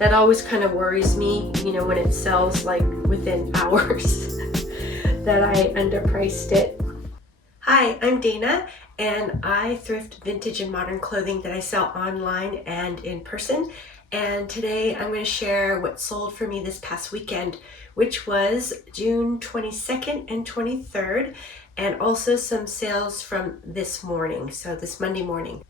That always kind of worries me, you know, when it sells like within hours that I underpriced it. Hi, I'm Dana, and I thrift vintage and modern clothing that I sell online and in person. And today I'm going to share what sold for me this past weekend, which was June 22nd and 23rd, and also some sales from this morning, so this Monday morning.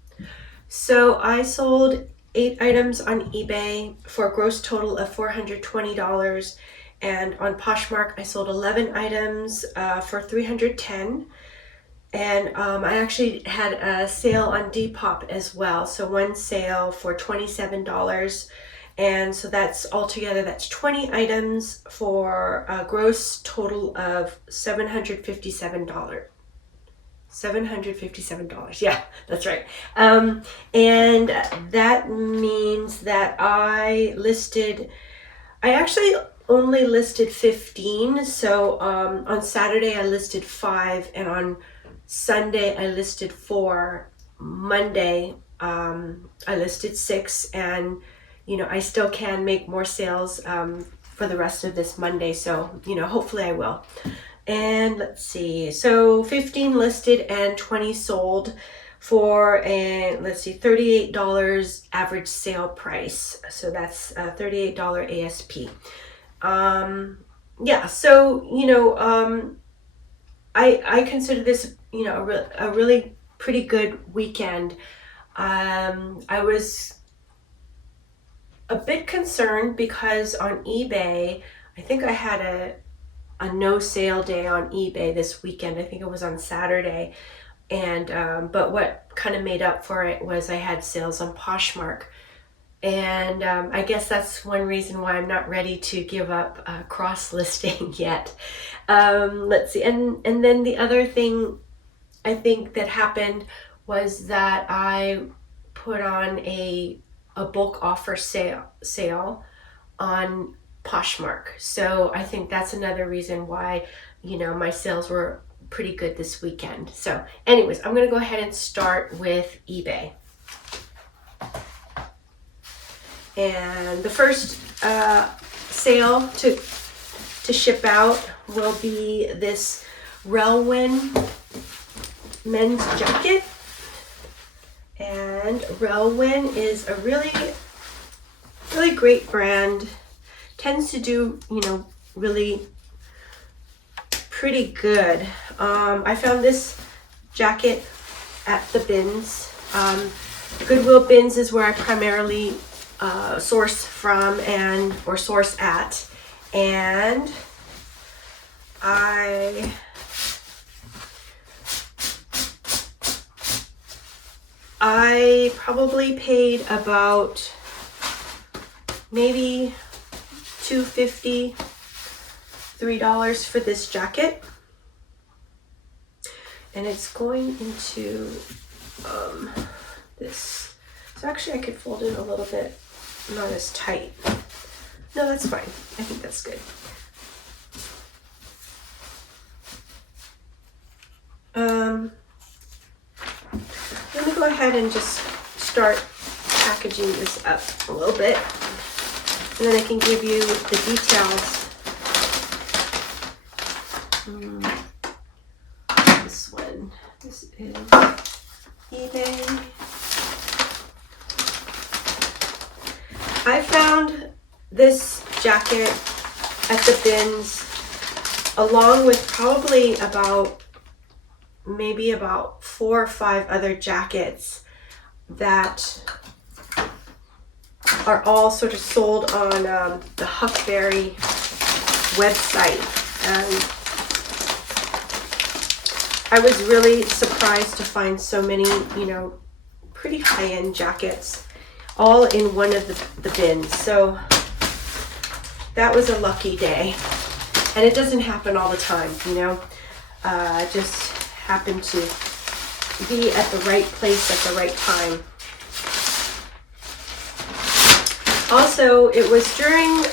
So I sold 8 items on eBay for a gross total of $420, and on Poshmark I sold 11 items for $310. And I actually had a sale on Depop as well. So one sale for $27. And so that's altogether, that's 20 items for a gross total of $757. $757. Yeah, that's right. And that means that I actually only listed 15. So on Saturday I listed 5, and on Sunday I listed 4. Monday I listed 6, and you know, I still can make more sales for the rest of this Monday, so you know, hopefully I will. And let's see, so 15 listed and 20 sold for a, let's see, $38 average sale price. So that's a $38 ASP. Yeah, so you know, I consider this, you know, a really pretty good weekend. I was a bit concerned because on eBay, I think I had a no sale day on eBay this weekend. I think it was on Saturday. And but what kind of made up for it was I had sales on Poshmark. And I guess that's one reason why I'm not ready to give up cross-listing yet. Let's see, and then the other thing I think that happened was that I put on a bulk offer sale on Poshmark. So I think that's another reason why, you know, my sales were pretty good this weekend. So anyways, I'm going to go ahead and start with eBay. And the first sale to ship out will be this Lululemon men's jacket. And Lululemon is a really great brand. Tends to do, you know, really pretty good. I found this jacket at the bins. Goodwill bins is where I primarily source from or source at, and I probably paid about maybe $2.50, $3 for this jacket, and it's going into this. So actually I could fold it a little bit, not as tight. No, that's fine. I think that's good. Let me go ahead and just start packaging this up a little bit, and then I can give you the details. This one, this is eBay. I found this jacket at the bins along with probably maybe about 4 or 5 other jackets that are all sort of sold on the Huckberry website. And I was really surprised to find so many, you know, pretty high-end jackets all in one of the bins. So that was a lucky day, and it doesn't happen all the time, you know. Just happened to be at the right place at the right time. Also, it was during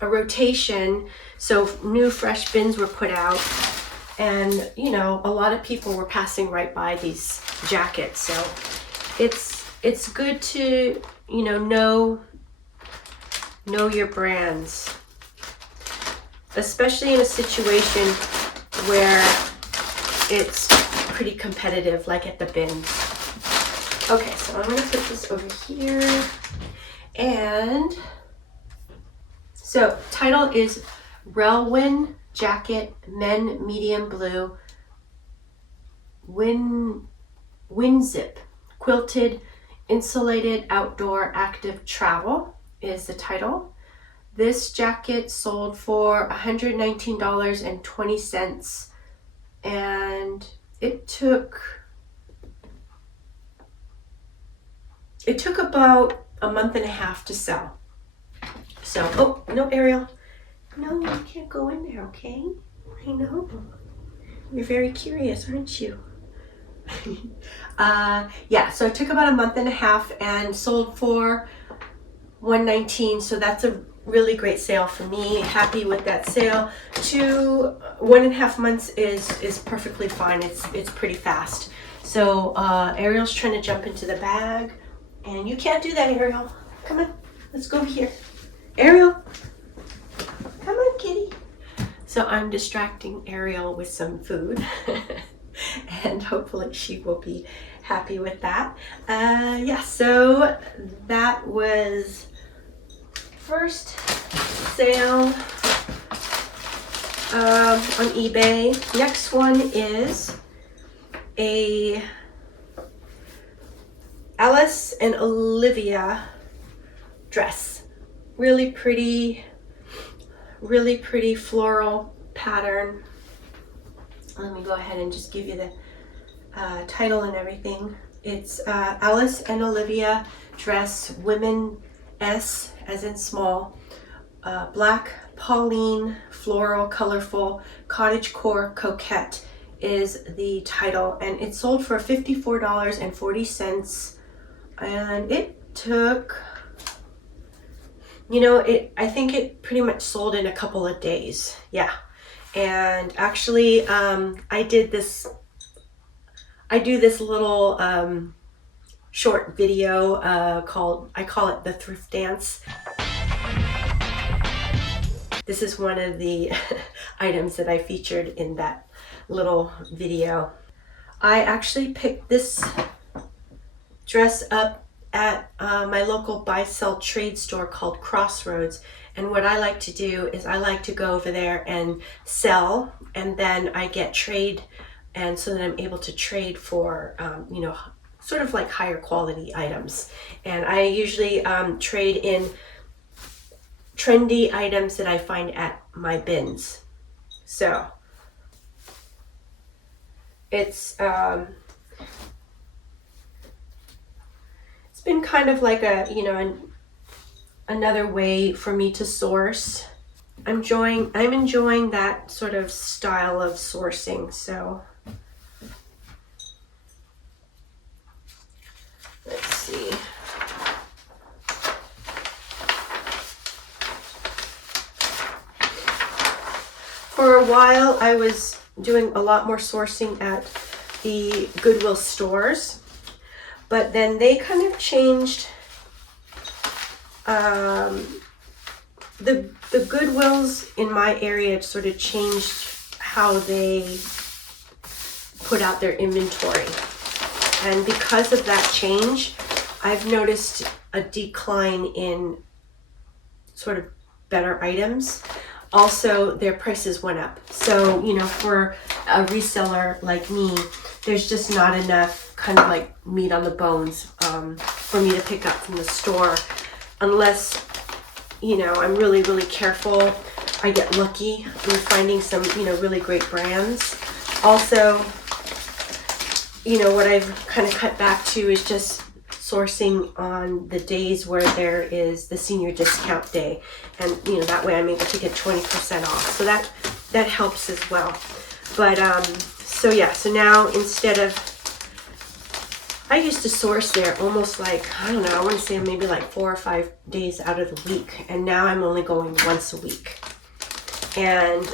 a rotation, so new fresh bins were put out, and you know, a lot of people were passing right by these jackets. So it's good to, you know know your brands, especially in a situation where it's pretty competitive, like at the bins. Okay, so I'm gonna put this over here. And so title is Lululemon Jacket, Men Medium Blue, Winzip, Quilted, Insulated Outdoor Active Travel is the title. This jacket sold for $119.20, and it took about a month and a half to sell. So, oh, no, Ariel. No, you can't go in there, okay? I know. You're very curious, aren't you? Yeah, so it took about a month and a half and sold for $119, so that's a really great sale for me. Happy with that sale. 1.5 months is perfectly fine. It's pretty fast. So Ariel's trying to jump into the bag, and you can't do that, Ariel. Come on, let's go over here. Ariel, come on, kitty. So I'm distracting Ariel with some food. And hopefully she will be happy with that. Yeah, so that was first sale on eBay. Next one is a Alice and Olivia dress. Really pretty floral pattern. Let me go ahead and just give you the title and everything. It's Alice and Olivia dress, women S as in small, black Pauline, floral, colorful, cottagecore coquette is the title, and it sold for $54.40, and it took, I think it pretty much sold in a couple of days. Yeah. And actually, I do this little short video I call it the thrift dance. This is one of the items that I featured in that little video. I actually picked this dress up at my local buy-sell trade store called Crossroads. And what I like to do is I like to go over there and sell, and then I get trade, and so that I'm able to trade for, sort of like higher quality items. And I usually trade in trendy items that I find at my bins. So it's been kind of like another way for me to source. I'm enjoying that sort of style of sourcing. So let's see. For a while, I was doing a lot more sourcing at the Goodwill stores, but then they kind of changed. The Goodwills in my area sort of changed how they put out their inventory. And because of that change, I've noticed a decline in sort of better items. Also, their prices went up. So, for a reseller like me, there's just not enough kind of like meat on the bones for me to pick up from the store. Unless, I'm really, really careful. I get lucky in finding some, really great brands. Also, what I've kind of cut back to is just sourcing on the days where there is the senior discount day. And, that way I'm able to get 20% off. So that helps as well. But, so now instead of, I used to source there almost like, I don't know, I want to say maybe like 4 or 5 days out of the week. And now I'm only going once a week. And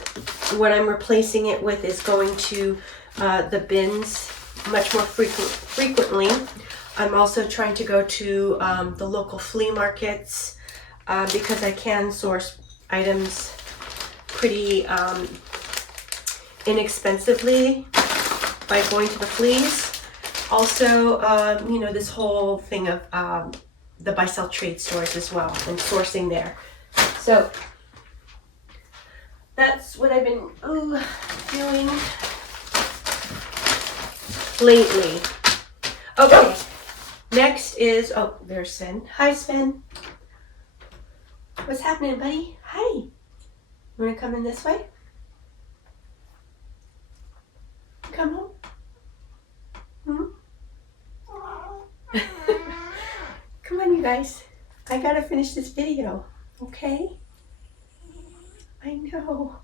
what I'm replacing it with is going to the bins much more frequently. I'm also trying to go to the local flea markets. because I can source items pretty inexpensively by going to the fleas. Also, you know, this whole thing of the buy sell trade stores as well and sourcing there. So that's what I've been doing lately. Okay, next is, oh, there's Sven. Hi, Sven. What's happening, buddy? Hi. You want to come in this way? Come home. Come on, you guys. I gotta finish this video, okay? I know.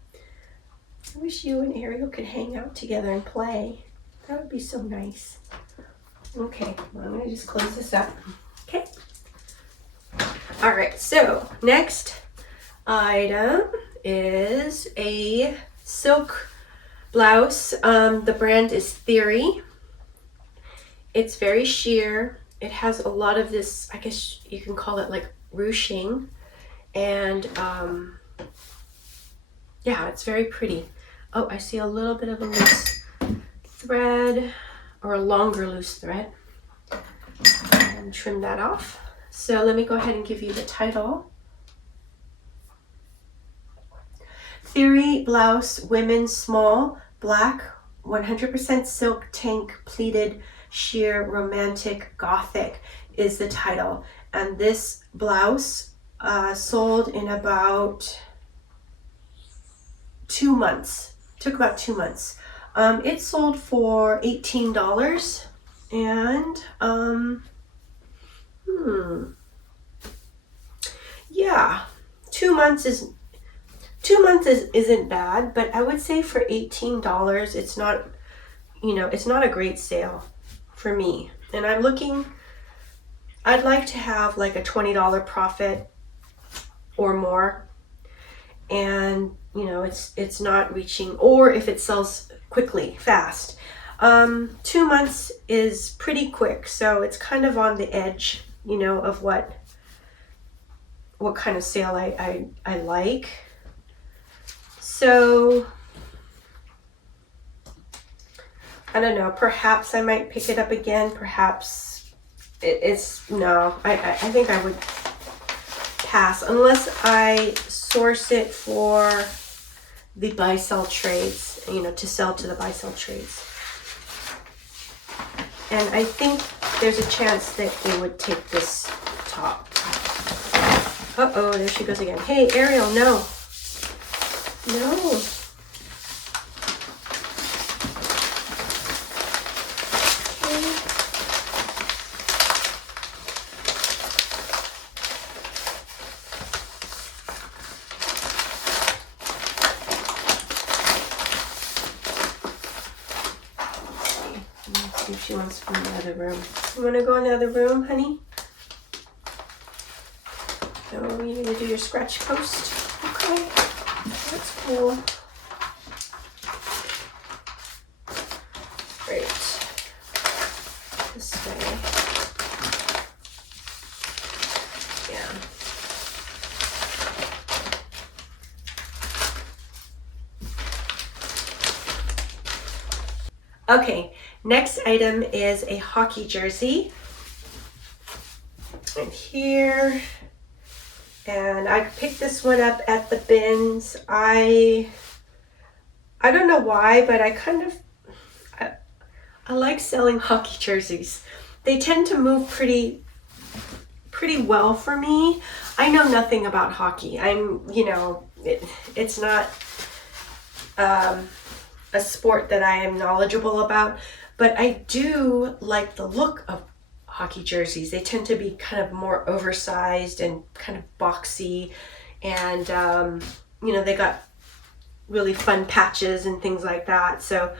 I wish you and Ariel could hang out together and play. That would be so nice. Okay, well, I'm gonna just close this up. Okay. All right, so next item is a silk blouse. The brand is Theory. It's very sheer. It has a lot of this, I guess you can call it like ruching. And yeah, it's very pretty. Oh, I see a little bit of a loose thread, or a longer loose thread. And trim that off. So let me go ahead and give you the title. Theory Blouse, Women's Small, Black, 100% Silk Tank Pleated Sheer Romantic Gothic is the title. And this blouse sold in about 2 months. Took about 2 months. It sold for $18. And yeah, 2 months isn't bad, but I would say for $18, it's not, you know, it's not a great sale for me. And I'd like to have like a $20 profit or more. And you know, it's not reaching, or if it sells quickly, fast. 2 months is pretty quick, so it's kind of on the edge, you know, of what kind of sale I like. So I don't know, perhaps I might pick it up again, perhaps no, I think I would pass unless I source it for the buy sell trades, you know, to sell to the buy sell trades. And I think there's a chance that they would take this top. Uh-oh, there she goes again. Hey, Ariel, no. No. She wants to go in the other room. You want to go in the other room, honey? No, you need to do your scratch post. Okay, that's cool. Great. This way. Yeah. Okay. Next item is a hockey jersey. And here, and I picked this one up at the bins. I don't know why, but I like selling hockey jerseys. They tend to move pretty well for me. I know nothing about hockey. It's not a sport that I am knowledgeable about. But I do like the look of hockey jerseys. They tend to be kind of more oversized and kind of boxy. And, you know, they got really fun patches and things like that. So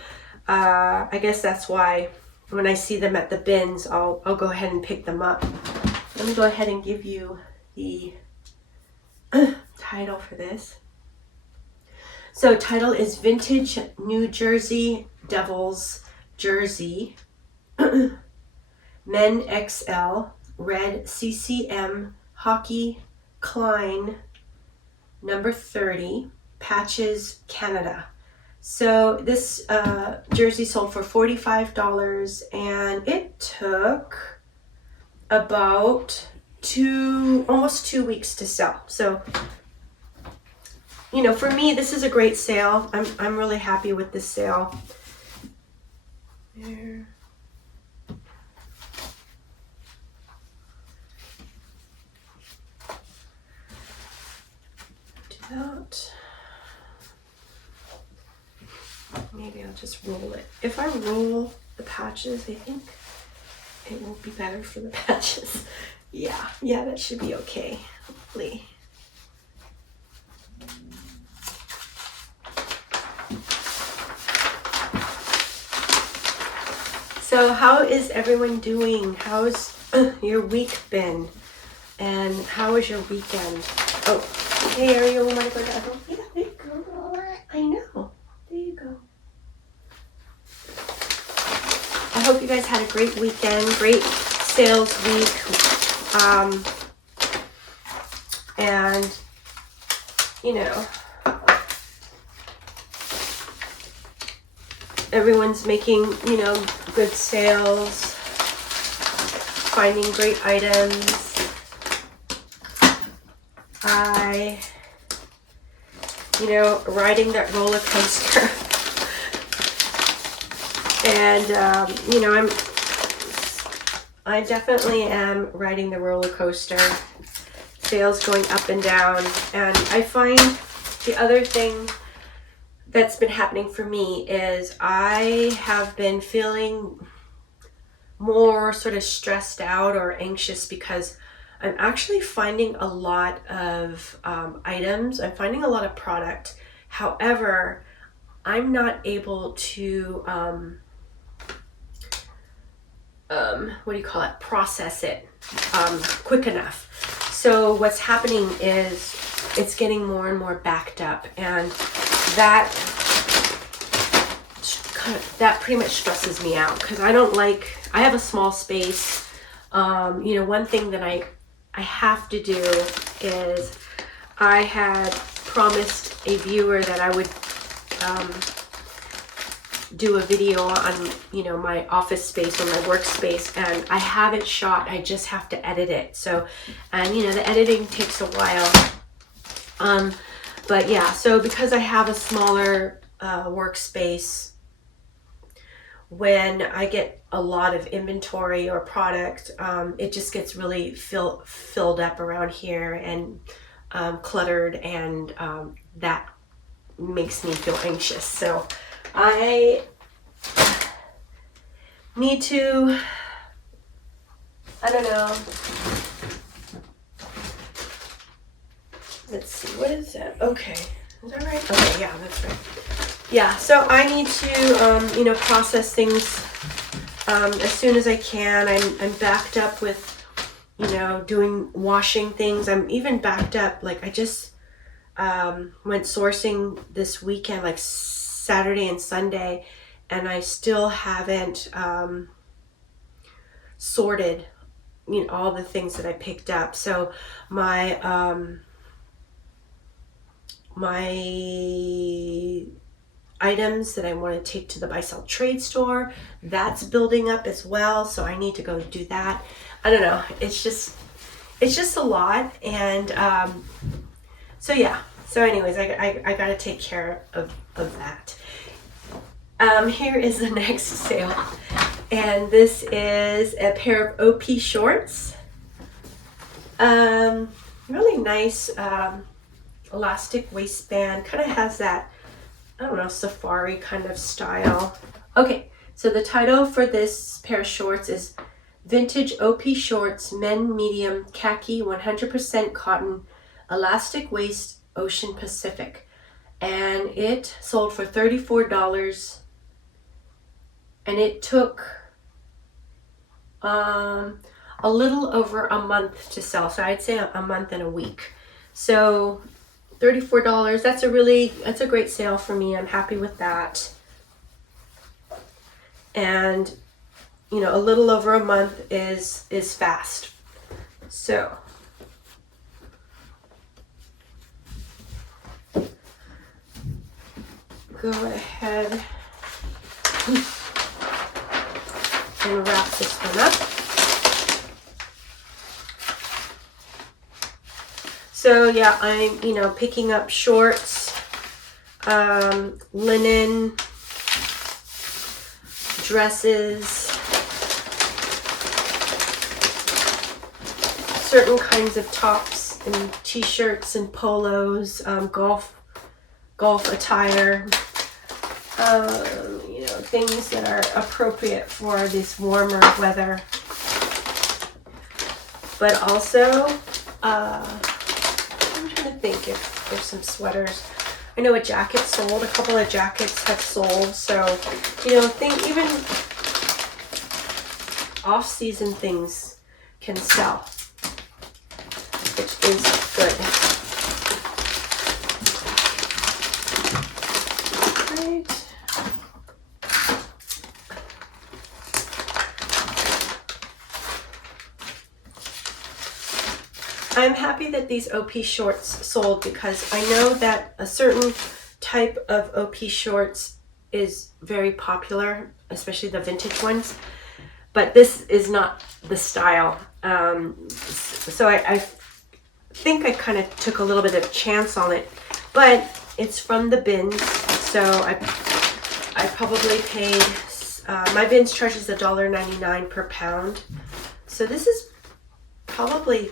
I guess that's why when I see them at the bins, I'll go ahead and pick them up. Let me go ahead and give you the title for this. So title is Vintage New Jersey Devils Jersey, Men XL, Red CCM Hockey Klein number 30, Patches, Canada. So this jersey sold for $45 and it took about almost 2 weeks to sell. So, you know, for me, this is a great sale. I'm really happy with this sale. There. Do that. Maybe I'll just roll it. If I roll the patches, I think it will be better for the patches. Yeah, that should be okay, hopefully. So how is everyone doing? How's your week been? And how was your weekend? Oh, hey Ariel, you want to go down? Yeah, there you go. I know. There you go. I hope you guys had a great weekend, great sales week. And, you know, everyone's making, you know, good sales, finding great items. You know, riding that roller coaster. And, you know, I definitely am riding the roller coaster. Sales going up and down. And I find the other thing that's been happening for me is I have been feeling more sort of stressed out or anxious because I'm actually finding a lot of items. I'm finding a lot of product. However, I'm not able to, process it quick enough. So what's happening is it's getting more and more backed up, and that pretty much stresses me out because I have a small space. You know, one thing that I have to do is I had promised a viewer that I would do a video on, you know, my office space or my workspace, and I have it shot. I just have to edit it. So, and you know, the editing takes a while. But yeah, so because I have a smaller workspace, when I get a lot of inventory or product, it just gets really filled up around here and cluttered, and that makes me feel anxious. So I need to, I don't know. Let's see, what is that? Okay, is that right? Okay, yeah, that's right. Yeah, so I need to, you know, process things as soon as I can. I'm backed up with, you know, washing things. I'm even backed up, like I just went sourcing this weekend, like Saturday and Sunday, and I still haven't sorted, you know, all the things that I picked up. So my items that I want to take to the buy sell trade store, that's building up as well, so I need to go do that. I don't know, it's just a lot. And so yeah, so anyways, I gotta take care of that. Here is the next sale, and this is a pair of OP shorts. Really nice elastic waistband, kind of has that, I don't know, safari kind of style. Okay, so the title for this pair of shorts is Vintage OP Shorts, Men Medium Khaki 100% Cotton, Elastic Waist, Ocean Pacific. And it sold for $34. And it took a little over a month to sell. So I'd say a month and a week. So $34, that's a great sale for me. I'm happy with that. And you know, a little over a month is fast. So go ahead and wrap this one up. So yeah, I'm, picking up shorts, linen, dresses, certain kinds of tops and t-shirts and polos, golf attire, things that are appropriate for this warmer weather. But also, I'm trying to think if there's some sweaters. I know a jacket sold, a couple of jackets have sold, so, even off-season things can sell, which is good. Right. I'm happy that these OP shorts sold because I know that a certain type of OP shorts is very popular, especially the vintage ones, but this is not the style. So I think I kind of took a little bit of chance on it, but it's from the bins, so I probably paid, my bins charges $1.99 per pound, so this is probably,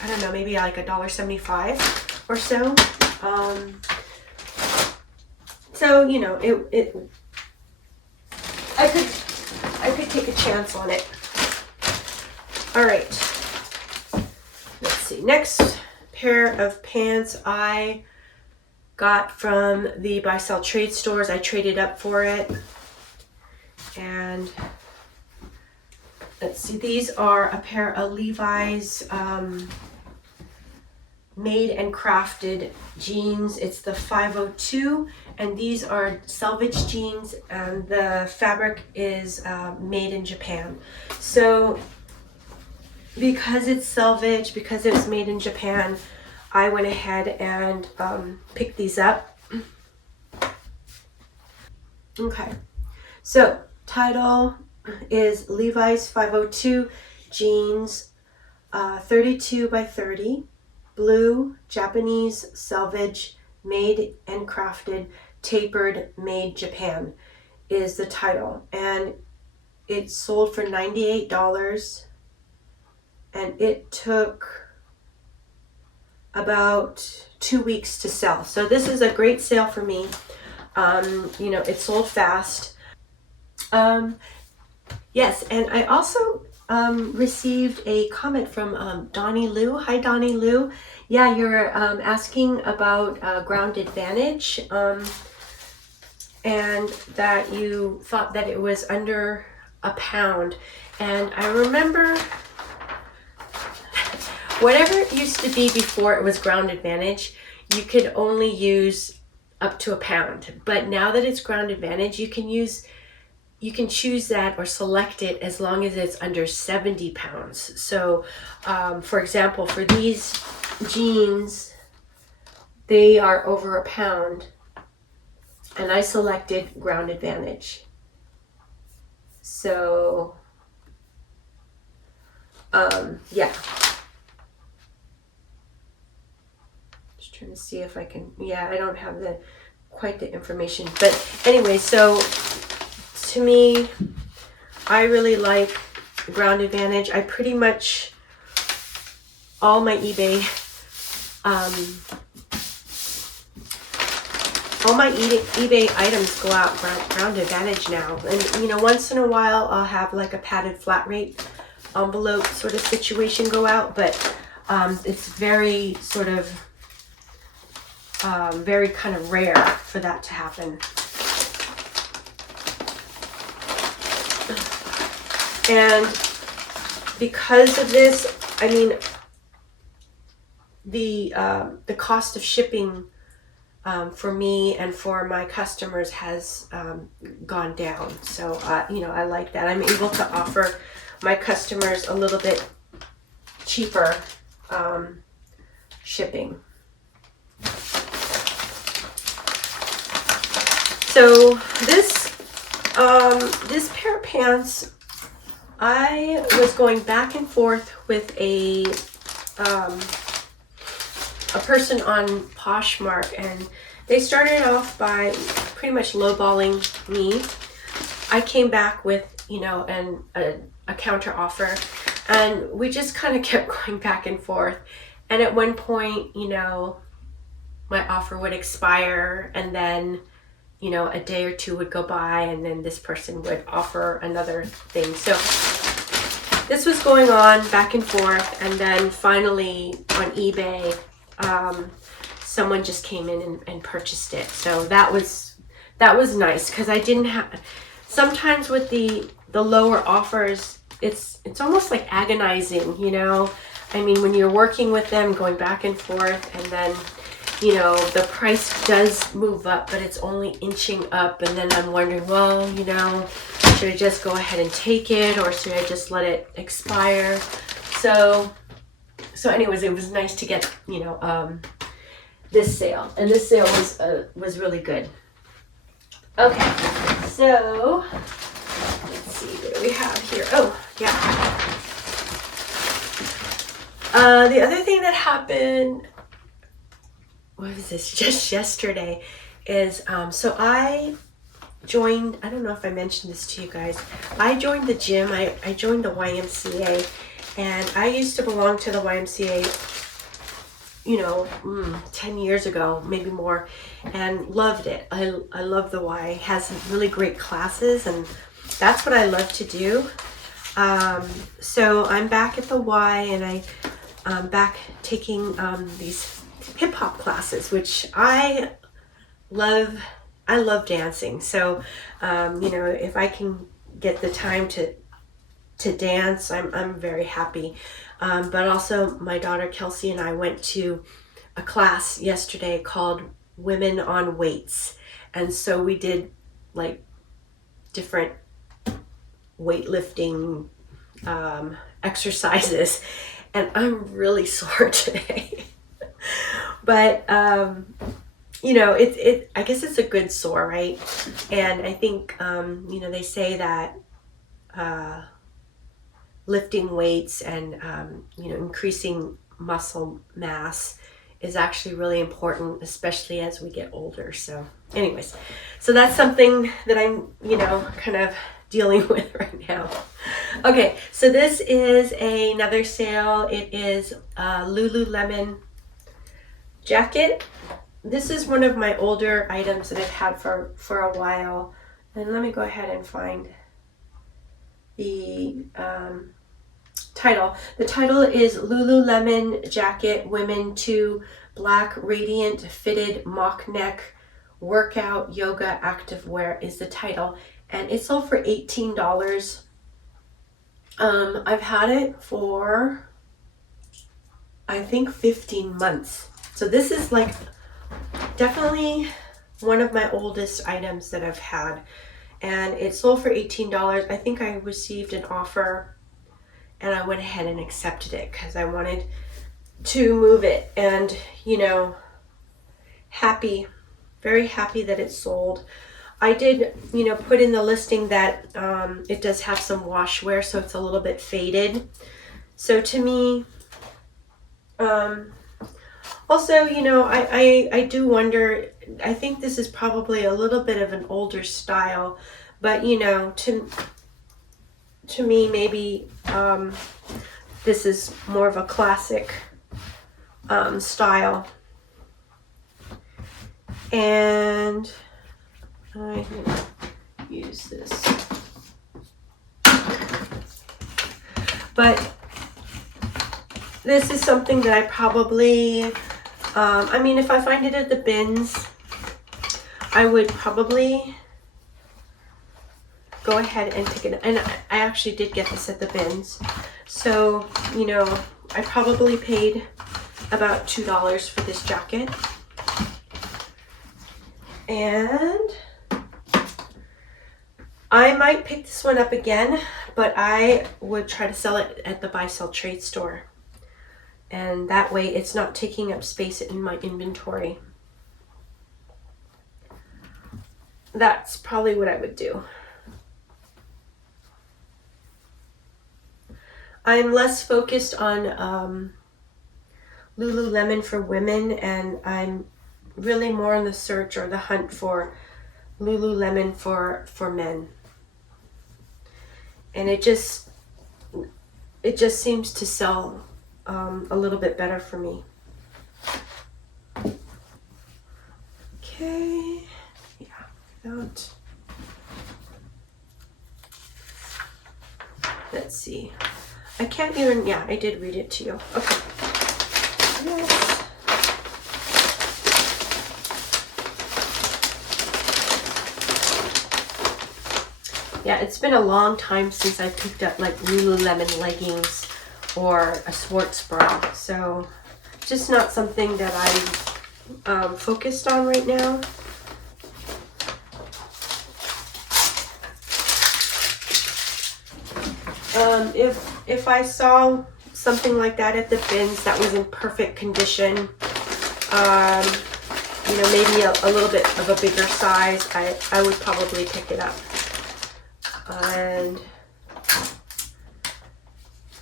I don't know, maybe like $1.75 or so. So I could take a chance on it. All right. Let's see. Next pair of pants I got from the buy sell trade stores. I traded up for it, and let's see. These are a pair of Levi's made and crafted jeans. It's the 502, and these are selvage jeans, and the fabric is made in Japan. So because it's selvage, because it was made in Japan, I went ahead and picked these up. Okay, so title is Levi's 502 jeans, 32 by 30. Blue, Japanese, selvage, made and crafted, tapered, made Japan is the title. And it sold for $98. And it took about 2 weeks to sell. So this is a great sale for me. It sold fast. Yes, and I also received a comment from Donnie Lou. Hi, Donnie Lou. Yeah, you're asking about Ground Advantage, and that you thought that it was under a pound. And I remember whatever it used to be before it was Ground Advantage, you could only use up to a pound. But now that it's Ground Advantage, you can choose that or select it as long as it's under 70 pounds. So, for example, for these jeans, they are over a pound, and I selected Ground Advantage. So, yeah. Just trying to see if I can, I don't have quite the information. But anyway, so to me, I really like Ground Advantage. I pretty much, all my eBay items go out Ground Advantage now. And once in a while I'll have like a padded flat rate envelope sort of situation go out, but it's very sort of very kind of rare for that to happen. And because of this, I mean, the cost of shipping for me and for my customers has gone down. So, I like that. I'm able to offer my customers a little bit cheaper shipping. So this pair of pants, I was going back and forth with a person on Poshmark, and they started off by pretty much lowballing me. I came back with, you know, a counter offer, and we just kind of kept going back and forth. And at one point, you know, my offer would expire, and then, you know, a day or two would go by, and then this person would offer another thing. So this was going on back and forth, and then finally on eBay, someone just came in and purchased it. So that was nice, because I didn't have, sometimes with the lower offers, it's almost like agonizing, you know. I mean, when you're working with them, going back and forth, and then, you know, the price does move up, but it's only inching up, and then I'm wondering, well, you know, should I just go ahead and take it, or should I just let it expire? So anyways, it was nice to get, you know, this sale, and this sale was really good. Okay, so let's see, what do we have here? Oh, yeah. The other thing that happened, what was this, just yesterday, is so I joined, I don't know if I mentioned this to you guys, I joined the gym. I joined the YMCA, and I used to belong to the YMCA, you know, 10 years ago, maybe more, and loved it. I love the Y. It has really great classes, and that's what I love to do. So I'm back at the Y, and I'm back taking these hip hop classes, which I love. I love dancing. So, you know, if I can get the time to dance, I'm very happy. But also my daughter Kelsey and I went to a class yesterday called Women on Weights. And so we did like different weightlifting exercises, and I'm really sore today. But you know, I guess it's a good sore, right? And I think you know, they say that lifting weights and you know, increasing muscle mass is actually really important, especially as we get older. So anyways, so that's something that I'm, you know, kind of dealing with right now. Okay, so this is another sale. It is a Lululemon jacket. This is one of my older items that I've had for a while. And let me go ahead and find the title. The title is Lululemon Jacket Women 2 Black Radiant Fitted Mock Neck Workout Yoga Activewear is the title. And it sold for $18. I've had it for, I think, 15 months. So this is like definitely one of my oldest items that I've had. And it sold for $18. I think I received an offer, and I went ahead and accepted it because I wanted to move it. And, you know, happy, very happy that it sold. I did, you know, put in the listing that it does have some wash wear, so it's a little bit faded. So to me, also, you know, I do wonder, I think this is probably a little bit of an older style, but, you know, to me, maybe this is more of a classic style. And I use this. But this is something that I probably, I mean, if I find it at the bins, I would probably go ahead and take it. And I actually did get this at the bins. So, you know, I probably paid about $2 for this jacket. And I might pick this one up again, but I would try to sell it at the buy sell trade store. And that way it's not taking up space in my inventory. that's probably what I would do. I'm less focused on Lululemon for women, and I'm really more on the search or the hunt for Lululemon for men. And it just seems to sell a little bit better for me. Okay, yeah, without. Let's see. I can't even, yeah, I did read it to you. Okay. Yes. Yeah, it's been a long time since I picked up like Lululemon leggings or a sports bra. So just not something that I'm focused on right now. If I saw something like that at the bins that was in perfect condition, you know, maybe a little bit of a bigger size, I would probably pick it up.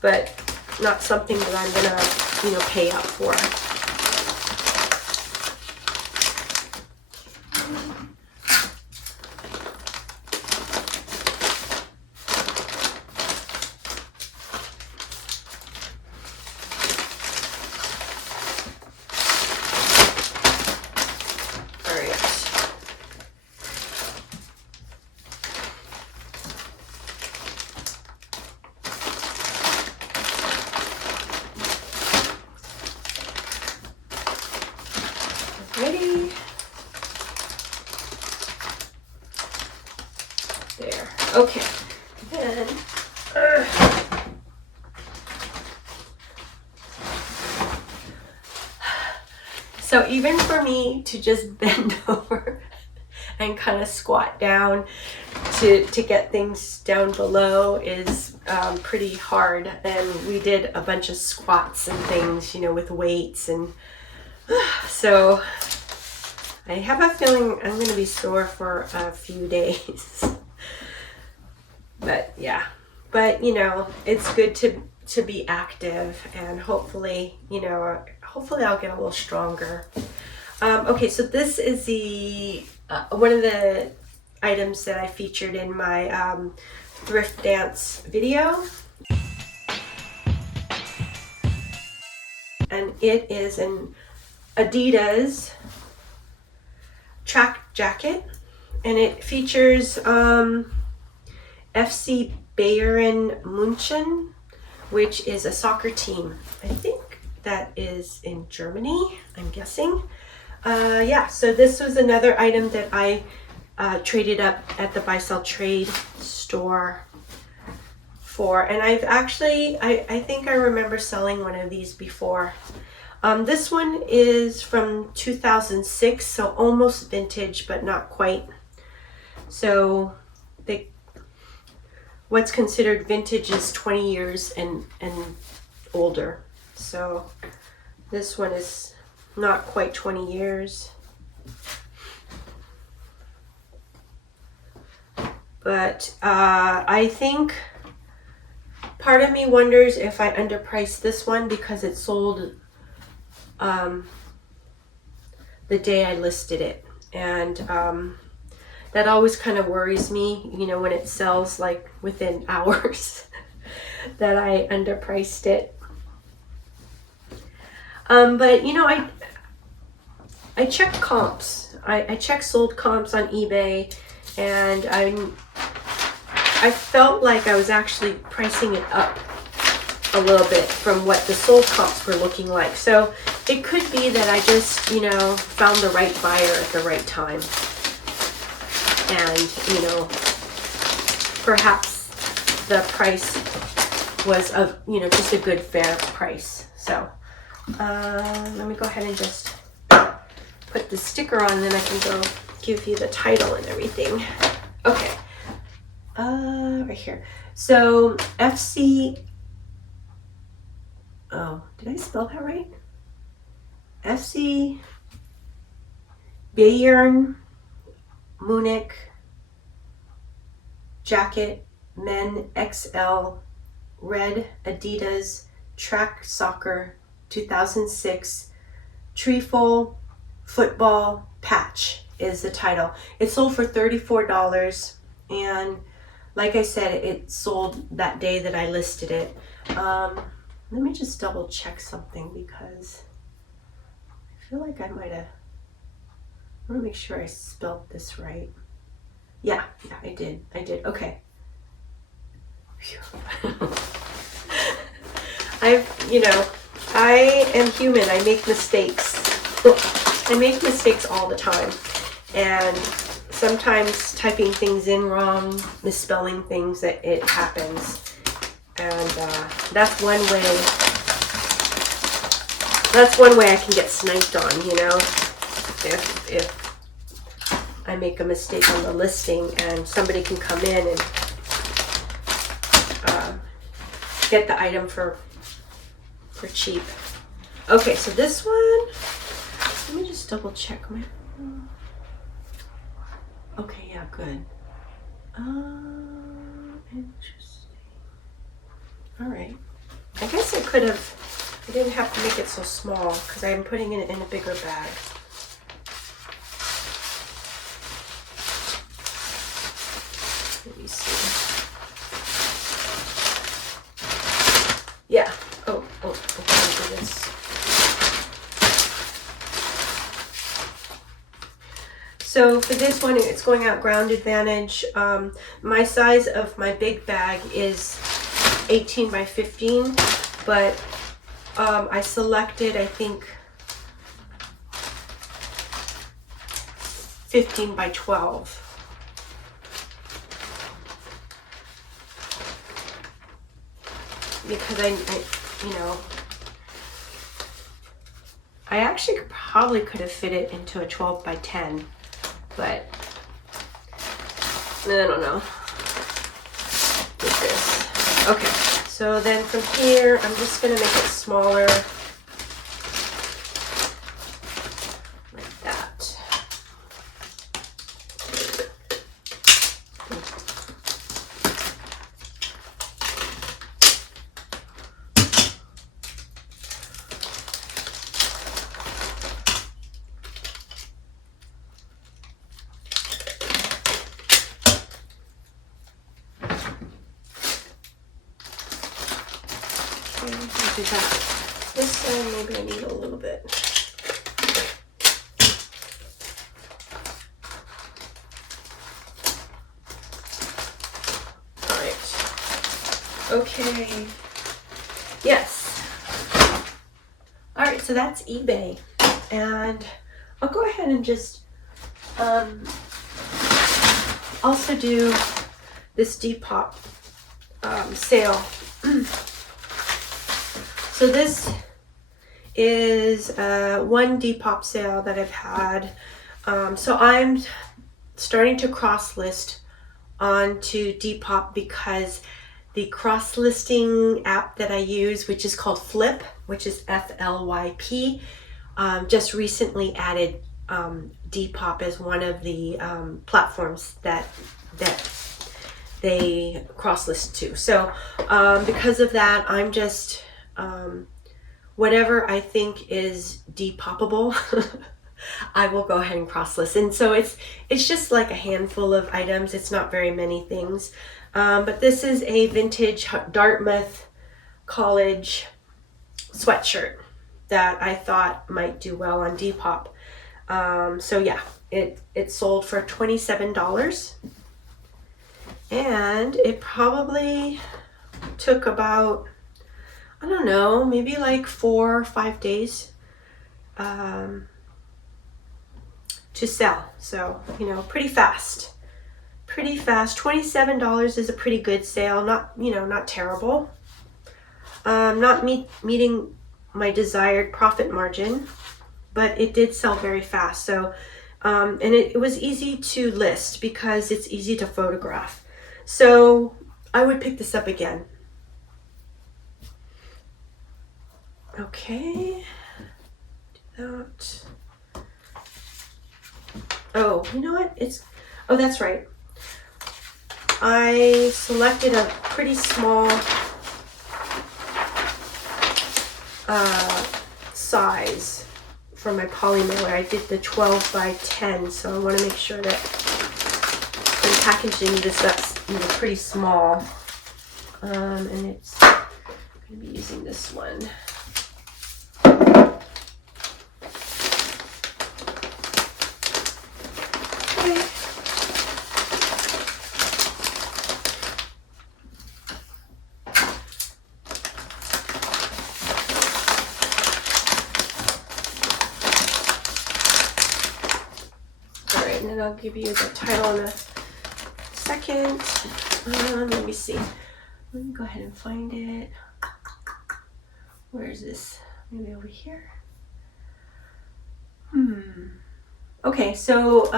But not something that I'm gonna, you know, pay up for. Ready? There. Okay. Then, so even for me to just bend over and kind of squat down to get things down below is pretty hard. And we did a bunch of squats and things, you know, with weights, and so I have a feeling I'm going to be sore for a few days. But yeah, but you know, it's good to be active, and hopefully, you know, hopefully I'll get a little stronger. Okay, so this is the one of the items that I featured in my thrift dance video. And it is an Adidas track jacket, and it features FC Bayern München, which is a soccer team. I think that is in Germany, I'm guessing. Yeah, so this was another item that I traded up at the Buy Sell Trade store for, and I've actually, I think I remember selling one of these before. This one is from 2006, so almost vintage, but not quite. So what's considered vintage is 20 years and older. So this one is not quite 20 years. But I think part of me wonders if I underpriced this one because it sold the day I listed it. And that always kind of worries me, you know, when it sells like within hours that I underpriced it. But you know, I check comps. I check sold comps on eBay, and I felt like I was actually pricing it up a little bit from what the sold comps were looking like. So it could be that I just, you know, found the right buyer at the right time. And, you know, perhaps the price was of, you know, just a good fair price. So let me go ahead and just put the sticker on, and then I can go give you the title and everything. Okay. Right here. So FC, oh, did I spell that right? FC Bayern Munich Jacket, Men XL, red Adidas, track soccer, 2006, trefoil football patch is the title. It sold for $34, and like I said, it sold that day that I listed it. Let me just double check something because I feel like I might have, I want to make sure I spelled this right. Yeah, I did. Okay. I am human. I make mistakes. I make mistakes all the time. And sometimes typing things in wrong, misspelling things, that it happens. And that's one way. That's one way I can get sniped on, if I make a mistake on the listing and somebody can come in and get the item for cheap. Okay, so this one, let me just double check my, okay, yeah, good. Interesting. All right. I guess I didn't have to make it so small because I'm putting it in a bigger bag. Let me see. Yeah. Oh, okay, goodness. So for this one, it's going out ground advantage. My size of my big bag is 18 by 15, but I selected, I think, 15 by 12. Because I actually probably could have fit it into a 12 by 10, but I don't know. With this. Okay, so then from here, I'm just gonna make it smaller. Like that. Do that. This side, maybe I need a little bit. All right. Okay. Yes. All right. So that's eBay, and I'll go ahead and just also do this Depop sale. So this is one Depop sale that I've had. So I'm starting to cross list onto Depop because the cross listing app that I use, which is called Flip, which is FLYP, just recently added Depop as one of the platforms that they cross list to. So because of that, I'm just whatever I think is Depopable, I will go ahead and cross list. And so it's just like a handful of items. It's not very many things. But this is a vintage Dartmouth College sweatshirt that I thought might do well on Depop. So yeah, it sold for $27. And it probably took about, I don't know, maybe like 4 or 5 days to sell. So, pretty fast. Pretty fast. $27 is a pretty good sale. Not terrible. Not meeting my desired profit margin, but it did sell very fast. So, and it was easy to list because it's easy to photograph. So I would pick this up again. Okay, do that. Oh, you know what? Oh, that's right. I selected a pretty small size for my poly mailer. I did the 12 by 10, so I want to make sure that I'm packaging this that's pretty small. And it's I'm going to be using this one. Okay. And then I'll give you the title in a second. Let me see. Let me go ahead and find it. Where is this? Maybe over here. Okay, so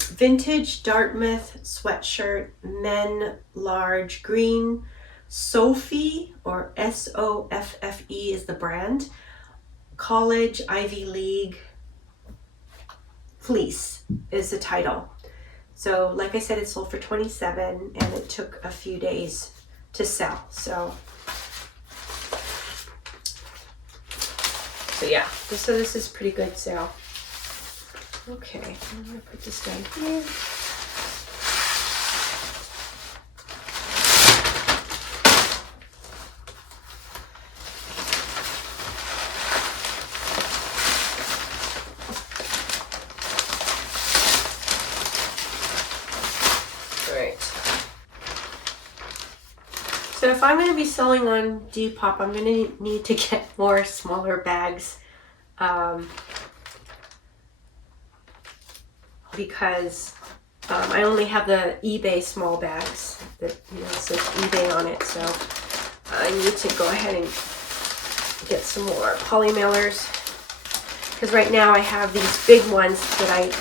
vintage Dartmouth sweatshirt, men large, green. Sophie, or SOFFE is the brand. College Ivy League fleece is the title. So like I said, it sold for $27 and it took a few days to sell. So yeah, this is pretty good sale. Okay, I'm gonna put this down here. So if I'm going to be selling on Depop, I'm going to need to get more smaller bags because I only have the eBay small bags that it says eBay on it. So I need to go ahead and get some more poly mailers because right now I have these big ones that I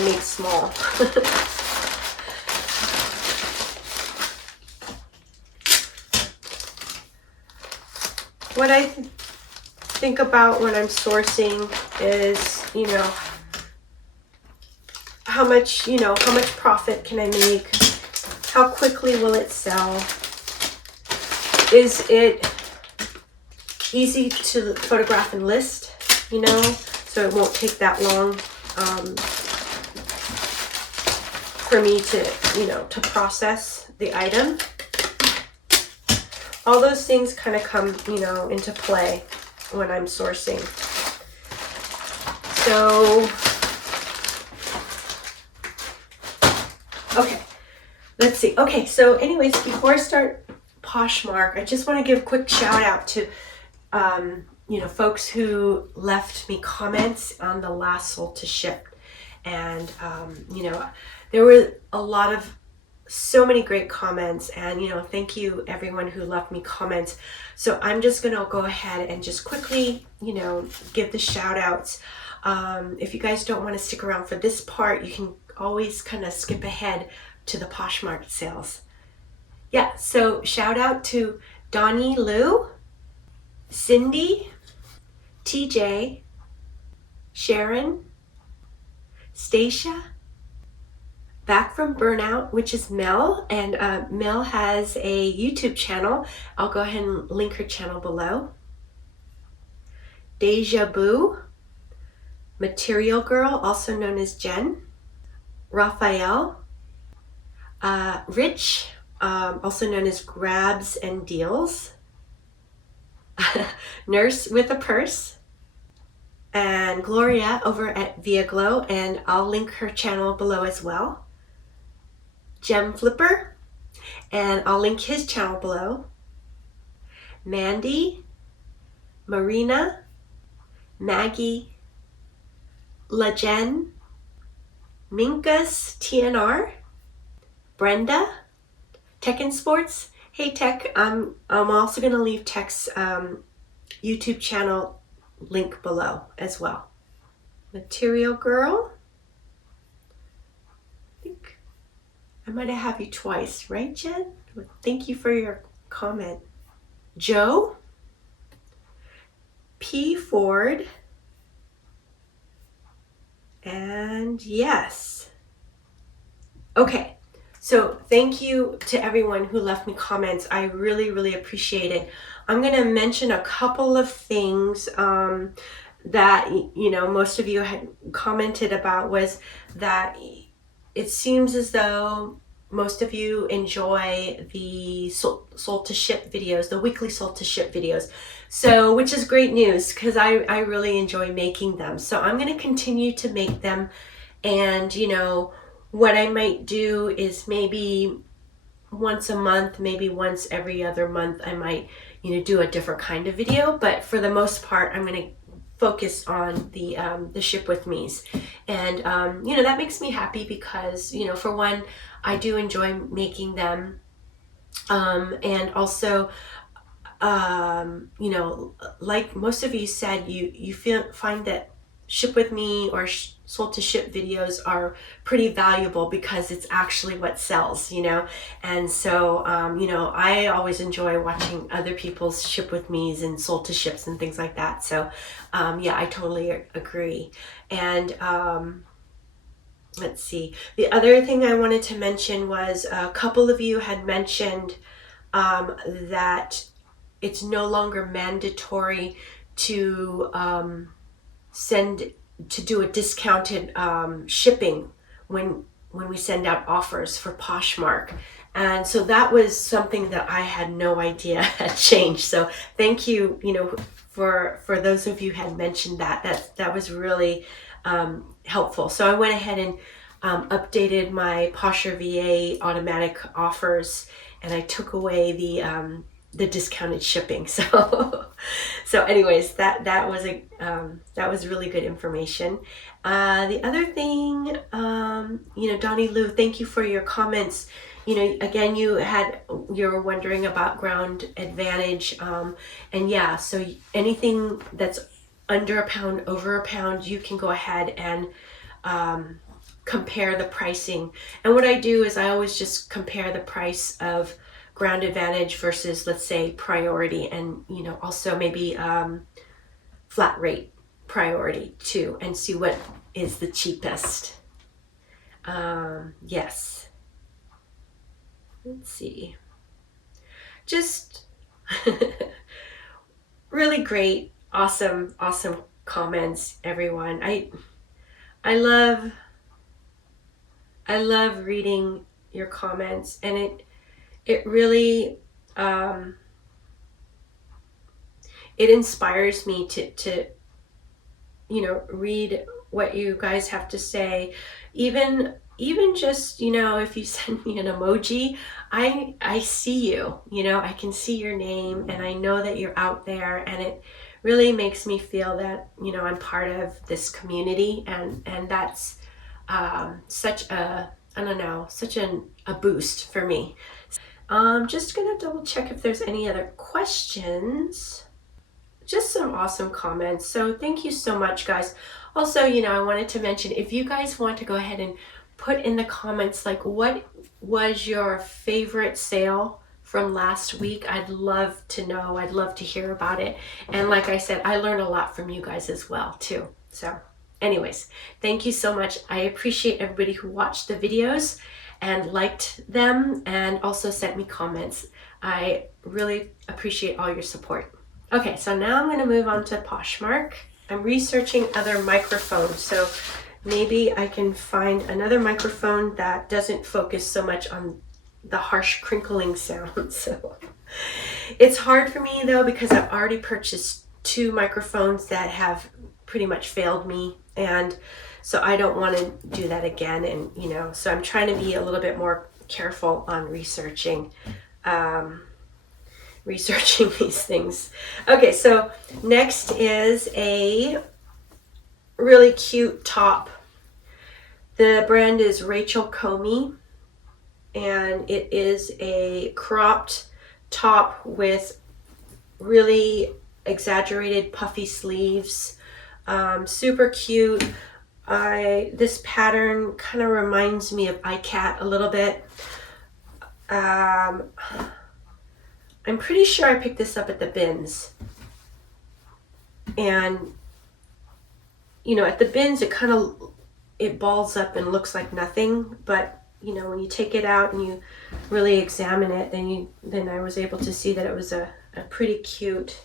make small. What I think about when I'm sourcing is, how much profit can I make? How quickly will it sell? Is it easy to photograph and list, so it won't take that long for me to, to process the item? All those things kind of come, into play when I'm sourcing. So, okay, let's see. Okay, so anyways, before I start Poshmark, I just want to give a quick shout out to, folks who left me comments on the last sold to ship. And, there were a lot of so many great comments, and thank you everyone who left me comments. So I'm just gonna go ahead and just quickly give the shout outs. If you guys don't want to stick around for this part, you can always kind of skip ahead to the Poshmark sales. Yeah, so shout out to Donnie Lou, Cindy, TJ, Sharon, Stacia, Back from Burnout, which is Mel, and Mel has a YouTube channel. I'll go ahead and link her channel below. Deja Boo, Material Girl, also known as Jen, Raphael, Rich, also known as Grabs and Deals, Nurse with a Purse, and Gloria over at Via Glow, and I'll link her channel below as well. Gem Flipper, and I'll link his channel below. Mandy, Marina, Maggie, LaJen, Minkus TNR, Brenda, Tech and Sports. Hey Tech, I'm also going to leave Tech's YouTube channel link below as well. Material Girl. I might have you twice, right, Jen? Thank you for your comment. Joe, P. Ford, And yes. Okay. So thank you to everyone who left me comments. I really, really appreciate it. I'm going to mention a couple of things that, most of you had commented about, was that it seems as though most of you enjoy the sold to ship videos, the weekly sold to ship videos. So, which is great news, because I really enjoy making them. So I'm going to continue to make them. And, what I might do is maybe once a month, maybe once every other month, I might, do a different kind of video. But for the most part, I'm going to focus on the ship with me's. And, that makes me happy because, for one, I do enjoy making them. And also, like most of you said, you find that ship with me or sold to ship videos are pretty valuable because it's actually what sells, and so I always enjoy watching other people's ship with me's and sold to ships and things like that. So I totally agree. And let's see, the other thing I wanted to mention was a couple of you had mentioned that it's no longer mandatory to do a discounted shipping when we send out offers for Poshmark. And so that was something that I had no idea had changed. So thank you, for those of you who had mentioned that was really helpful. So I went ahead and updated my Posher VA automatic offers, and I took away the discounted shipping. So anyways, that was really good information. The other thing, Donnie Lou, thank you for your comments. Again, you're wondering about ground advantage, and yeah, so anything that's under a pound, over a pound, you can go ahead and compare the pricing. And what I do is I always just compare the price of ground advantage versus, let's say, priority, and also maybe flat rate priority too, and see what is the cheapest. Yes, let's see, just really great, awesome comments, everyone. I love reading your comments, and it really it inspires me to read what you guys have to say. Even just, if you send me an emoji, I see you, I can see your name, and I know that you're out there, and it really makes me feel that, I'm part of this community, and that's such a, I don't know, such a boost for me. I'm just gonna double check if there's any other questions. Just some awesome comments. So thank you so much, guys. Also, I wanted to mention, if you guys want to go ahead and put in the comments, like, what was your favorite sale from last week? I'd love to know. I'd love to hear about it. And like I said, I learned a lot from you guys as well too. So anyways, thank you so much. I appreciate everybody who watched the videos and liked them, and also sent me comments. I really appreciate all your support. Okay, so now I'm going to move on to Poshmark. I'm researching other microphones, so maybe I can find another microphone that doesn't focus so much on the harsh crinkling sound. So it's hard for me though, because I've already purchased 2 microphones that have pretty much failed me, and so I don't want to do that again. And so I'm trying to be a little bit more careful on researching these things. Okay, so next is a really cute top. The brand is Rachel Comey, and it is a cropped top with really exaggerated puffy sleeves. Super cute. This pattern kind of reminds me of iCat a little bit. I'm pretty sure I picked this up at the bins, and at the bins it kind of it balls up and looks like nothing, but you know, when you take it out and you really examine it, then I was able to see that it was a pretty cute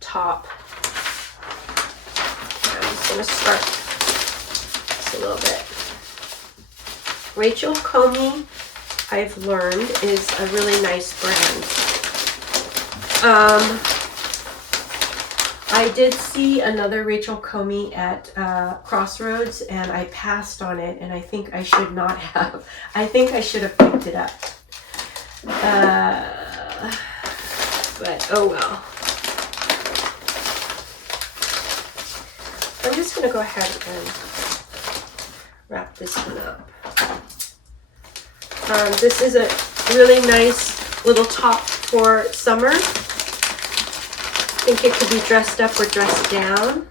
top. I'm just gonna start just a little bit. Rachel Comey, I've learned, is a really nice brand. I did see another Rachel Comey at Crossroads, and I passed on it, and I think I should not have. I think I should have picked it up. But oh well. I'm just going to go ahead and wrap this one up. This is a really nice little top for summer. I think it could be dressed up or dressed down.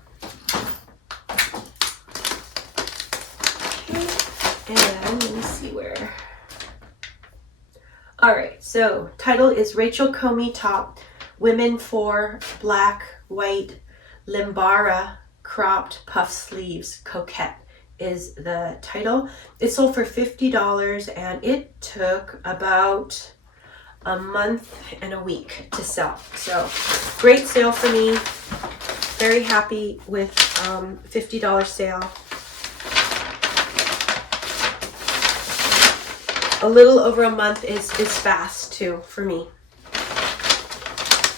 Okay, and let me see where. All right, so title is Rachel Comey Top, Women for Black, White, Limbara, Cropped Puff Sleeves, Coquette is the title. It sold for $50 and it took about a month and a week to sell. So great sale for me. Very happy with $50 sale. A little over a month is fast too for me.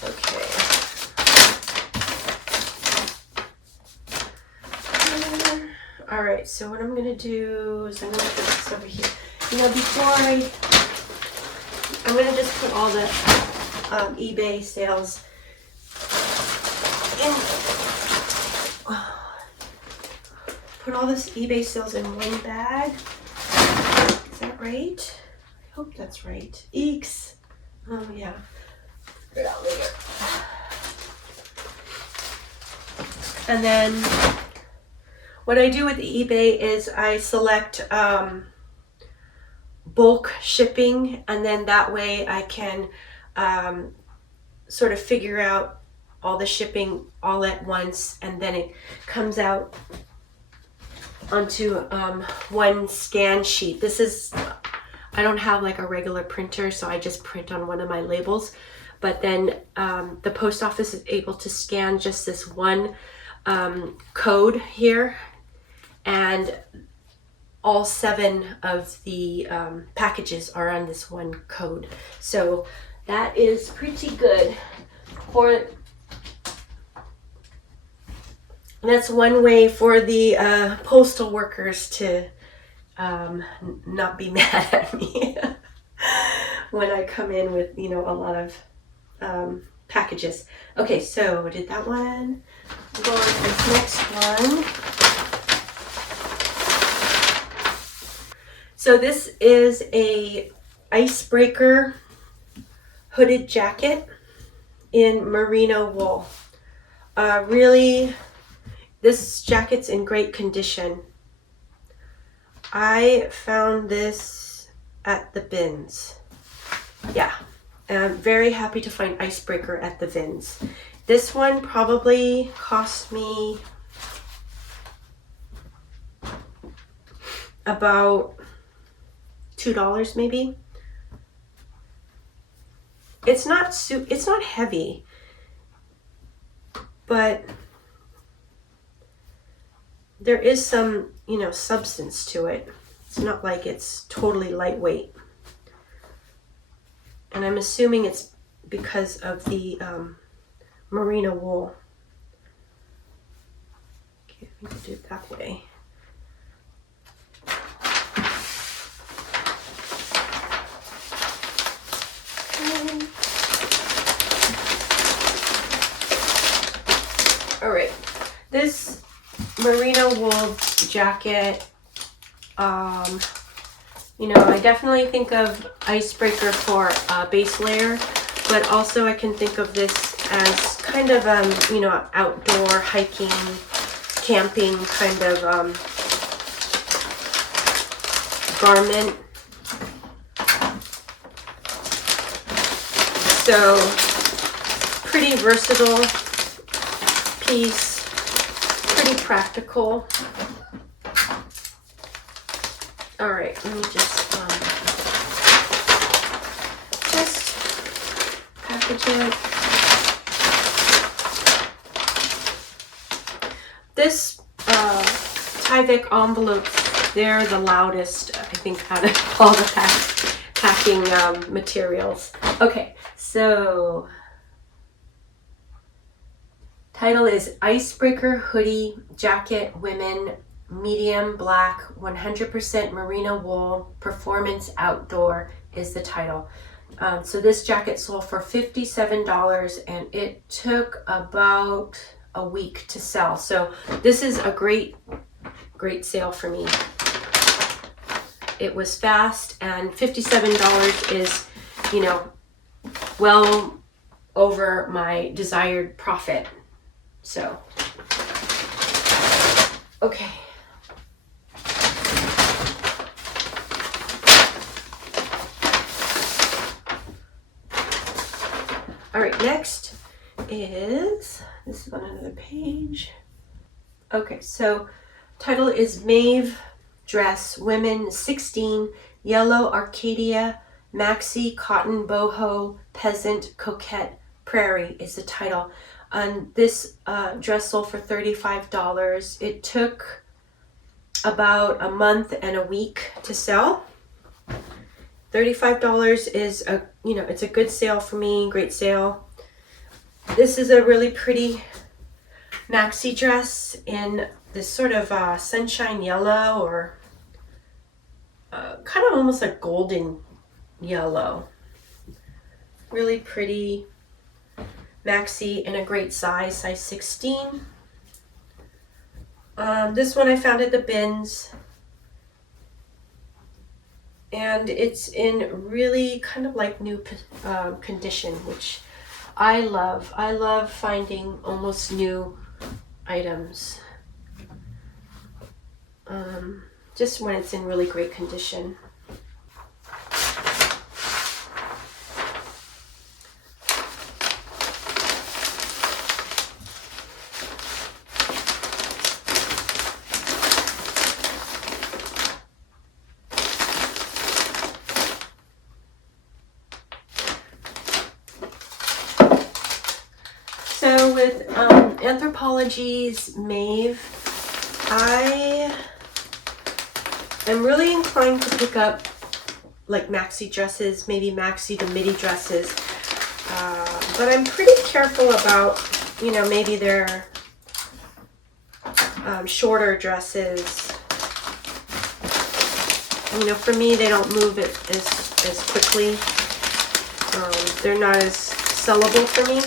Okay. All right, so what I'm gonna do is I'm gonna put this over here. You know, I'm gonna just put all the eBay sales in. Put all this eBay sales in one bag. Is that right? I hope that's right. Eeks. Oh yeah. Figure it out later. And then what I do with eBay is I select bulk shipping, and then that way I can sort of figure out all the shipping all at once, and then it comes out onto one scan sheet. This is, I don't have like a regular printer, so I just print on one of my labels, but then the post office is able to scan just this one code here, and all 7 of the packages are on this one code. So that is pretty good for, that's one way for the postal workers to not be mad at me when I come in with, you know, a lot of packages. Okay, so we did that one. We'll go on to this next one. So this is a icebreaker hooded jacket in merino wool. Really, this jacket's in great condition. I found this at the bins. Yeah, and I'm very happy to find icebreaker at the bins. This one probably cost me about $2 maybe. It's not heavy, but there is some, you know, substance to it. It's not like it's totally lightweight. And I'm assuming it's because of the merino wool. Okay, I think I'll do it that way. All right, this merino wool jacket, you know, I definitely think of icebreaker for base layer, but also I can think of this as kind of, you know, outdoor hiking, camping kind of garment. So pretty versatile piece, pretty practical. All right, let me just package it. This Tyvek envelopes, they're the loudest, I think, out of all the packing materials. Okay, so title is Icebreaker Hoodie Jacket Women Medium Black 100% Merino Wool Performance Outdoor is the title. So this jacket sold for $57 and it took about a week to sell. So this is a great sale for me. It was fast, and $57 is, you know, well over my desired profit. So, okay. All right, next is, this is on another page. Okay, so title is Maeve Dress Women 16 Yellow Arcadia Maxi Cotton Boho Peasant Coquette Prairie is the title. And this dress sold for $35. It took about a month and a week to sell. $35 is it's a good sale for me, great sale. This is a really pretty maxi dress in this sort of sunshine yellow, or kind of almost a golden yellow. Really pretty maxi in a great size 16. This one I found at the bins, and it's in really kind of like new condition, which I love. I love finding almost new items, just when it's in really great condition. So with Anthropologie's Maeve, I am really inclined to pick up like maxi dresses, maybe maxi to midi dresses, but I'm pretty careful about, maybe they're shorter dresses. For me, they don't move it as quickly. They're not as sellable for me.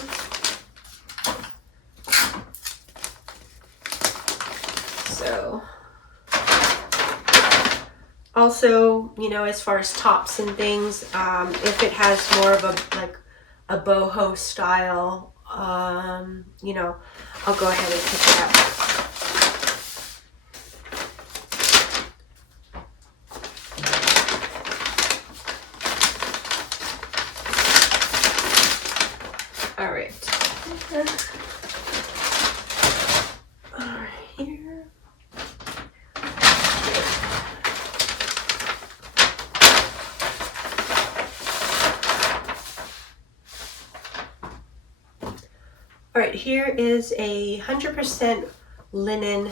Also, as far as tops and things, if it has more of a boho style, I'll go ahead and pick it up. All right. Here. All right, here is a 100% linen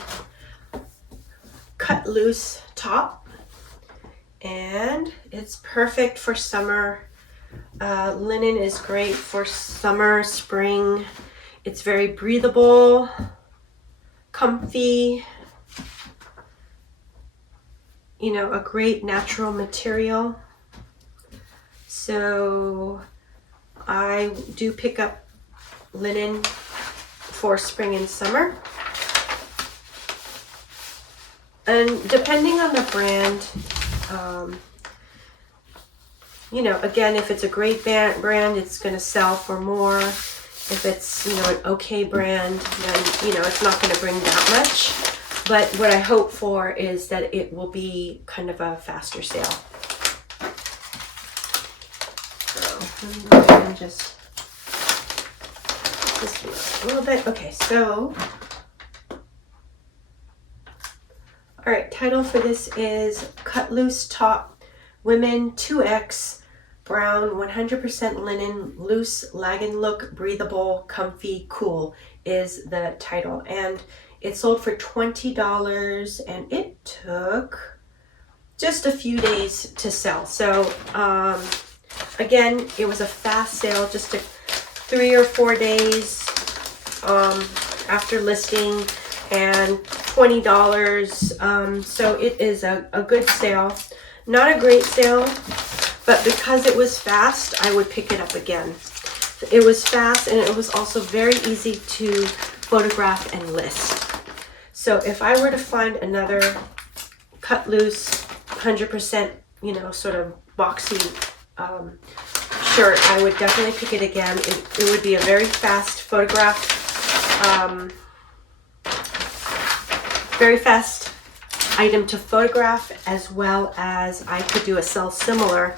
cut loose top, and it's perfect for summer. Linen is great for summer, spring. It's very breathable, comfy, a great natural material. So I do pick up linen for spring and summer, and depending on the brand, again, if it's a great brand, it's going to sell for more. If it's an okay brand, then it's not going to bring that much. But what I hope for is that it will be kind of a faster sale. So let me go ahead and just a little bit. Okay, so all All right, title for this is Cut Loose Top, Women 2X, Brown, 100% linen, loose, lagging look, breathable, comfy, cool is the title. And it sold for $20 and it took just a few days to sell. So again, it was a fast sale, just 3 or 4 days after listing, and $20. So it is a good sale. Not a great sale, but because it was fast, I would pick it up again. It was fast and it was also very easy to photograph and list. So if I were to find another cut loose, 100%, you know, sort of boxy shirt, I would definitely pick it again. It would be a very fast photograph, very fast item to photograph, as well as I could do a sell similar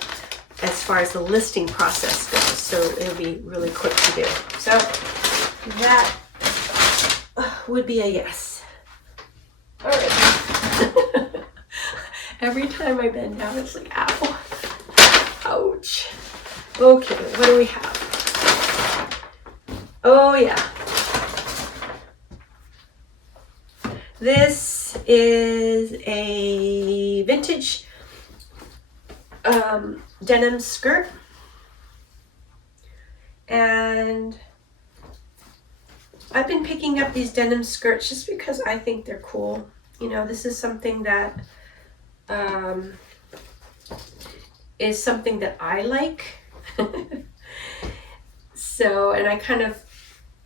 as far as the listing process goes. So it'll be really quick to do. So that would be a yes. All right. Every time I bend down, it's like, ow. Ouch. Okay, what do we have? Oh yeah. This is a vintage denim skirt. And I've been picking up these denim skirts just because I think they're cool. You know, this is something that is something that I like. So, and I kind of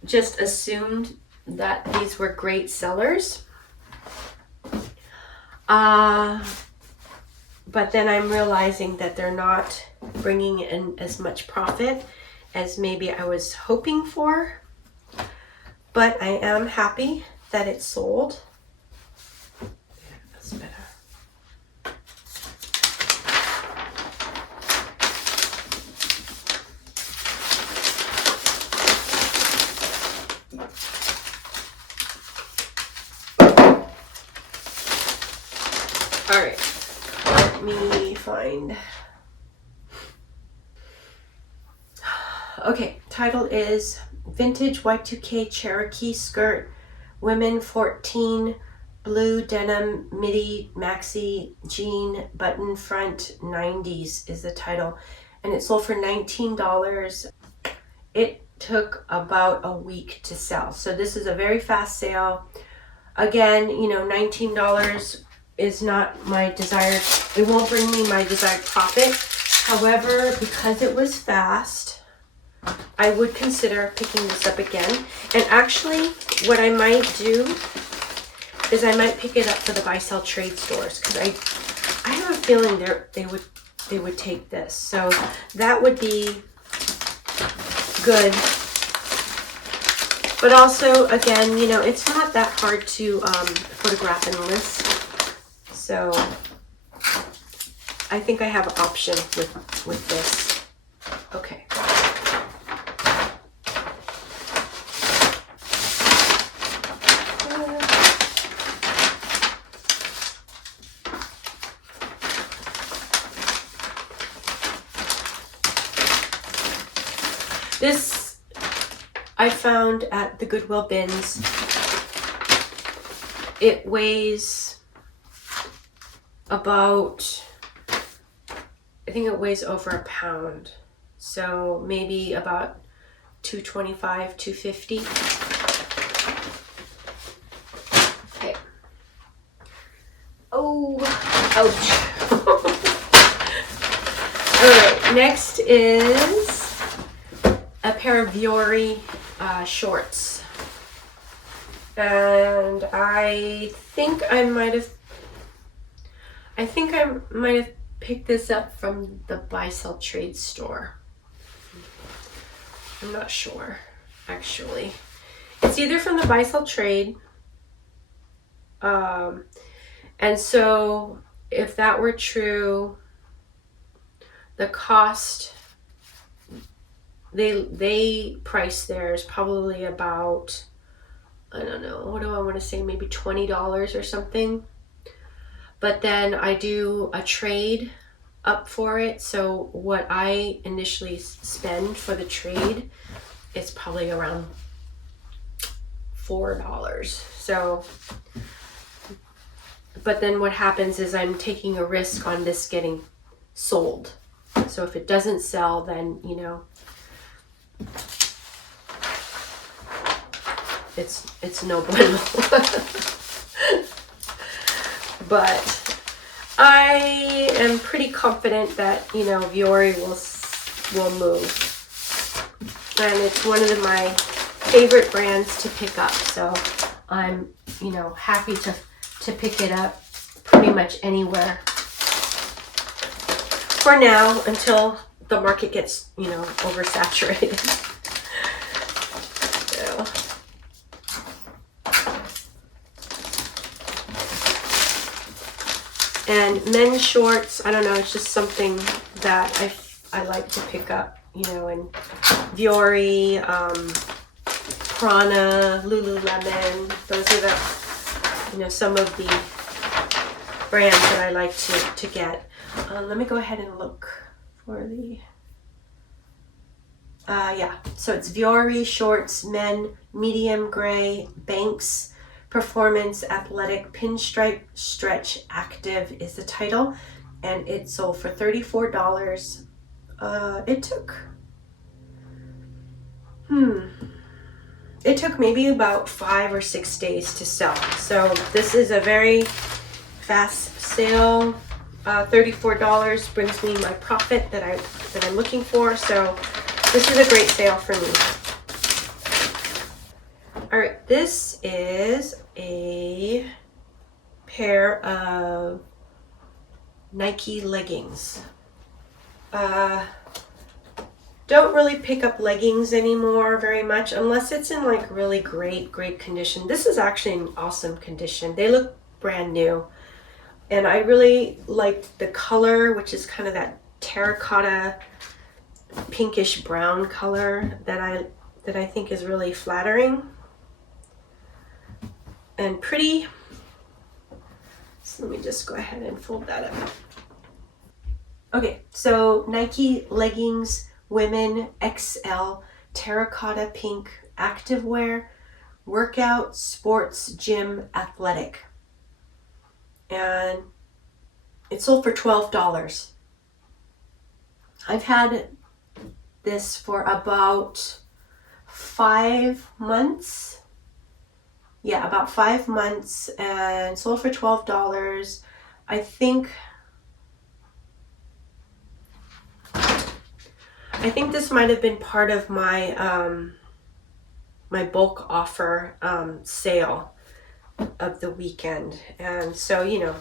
just assumed that these were great sellers. But then I'm realizing that they're not bringing in as much profit as maybe I was hoping for. But I am happy that it sold. Yeah, that's better. All right, let me find. Okay, title is Vintage Y2K Cherokee Skirt, Women 14, Blue Denim Midi Maxi Jean Button Front 90s is the title. And it sold for $19. It took about a week to sell. So this is a very fast sale. Again, you know, $19 is not my desired, it won't bring me my desired profit. However, because it was fast, I would consider picking this up again. And actually, what I might do is I might pick it up for the buy sell trade stores, because I have a feeling they would take this. So that would be good. But also, again, you know, it's not that hard to photograph and list. So I think I have an option with this. Okay. This I found at the Goodwill bins. It weighs about, I think it weighs over a pound. So maybe about 225, 250. Okay. Oh, ouch. All right, next is a pair of Viore shorts. And I think I might have picked this up from the buy sell trade store. I'm not sure, actually. It's either from the buy sell trade, and so if that were true, the cost they price theirs probably about, I don't know, what do I want to say, maybe $20 or something. but then I do a trade up for it. So what I initially spend for the trade is probably around $4. So, but then what happens is I'm taking a risk on this getting sold. So if it doesn't sell, then, you know, it's no bueno. But I am pretty confident that, you know, Vuori will move. And it's one of my favorite brands to pick up. So I'm, you know, happy to pick it up pretty much anywhere for now until the market gets, you know, oversaturated. So. And men's shorts, I don't know, it's just something that I like to pick up, you know, and Vuori, Prana, Lululemon, those are the, you know, some of the brands that I like to get. Let me go ahead and look for the, yeah, so it's Vuori shorts, men, medium gray, Banks, Performance Athletic Pinstripe Stretch Active is the title, and it sold for $34. It took maybe about 5 or 6 days to sell. So this is a very fast sale. $34 brings me my profit that I'm looking for. So this is a great sale for me. All right, this is a pair of Nike leggings. Don't really pick up leggings anymore very much unless it's in like really great condition. This is actually in awesome condition. They look brand new. And I really like the color, which is kind of that terracotta pinkish brown color that I think is really flattering and pretty. So let me just go ahead and fold that up. Okay, so Nike leggings, women, XL, terracotta pink, activewear, workout, sports, gym, athletic. And it sold for $12. I've had this for about 5 months. Yeah, about 5 months, and sold for $12. I think this might have been part of my my bulk offer sale of the weekend. And so, you know,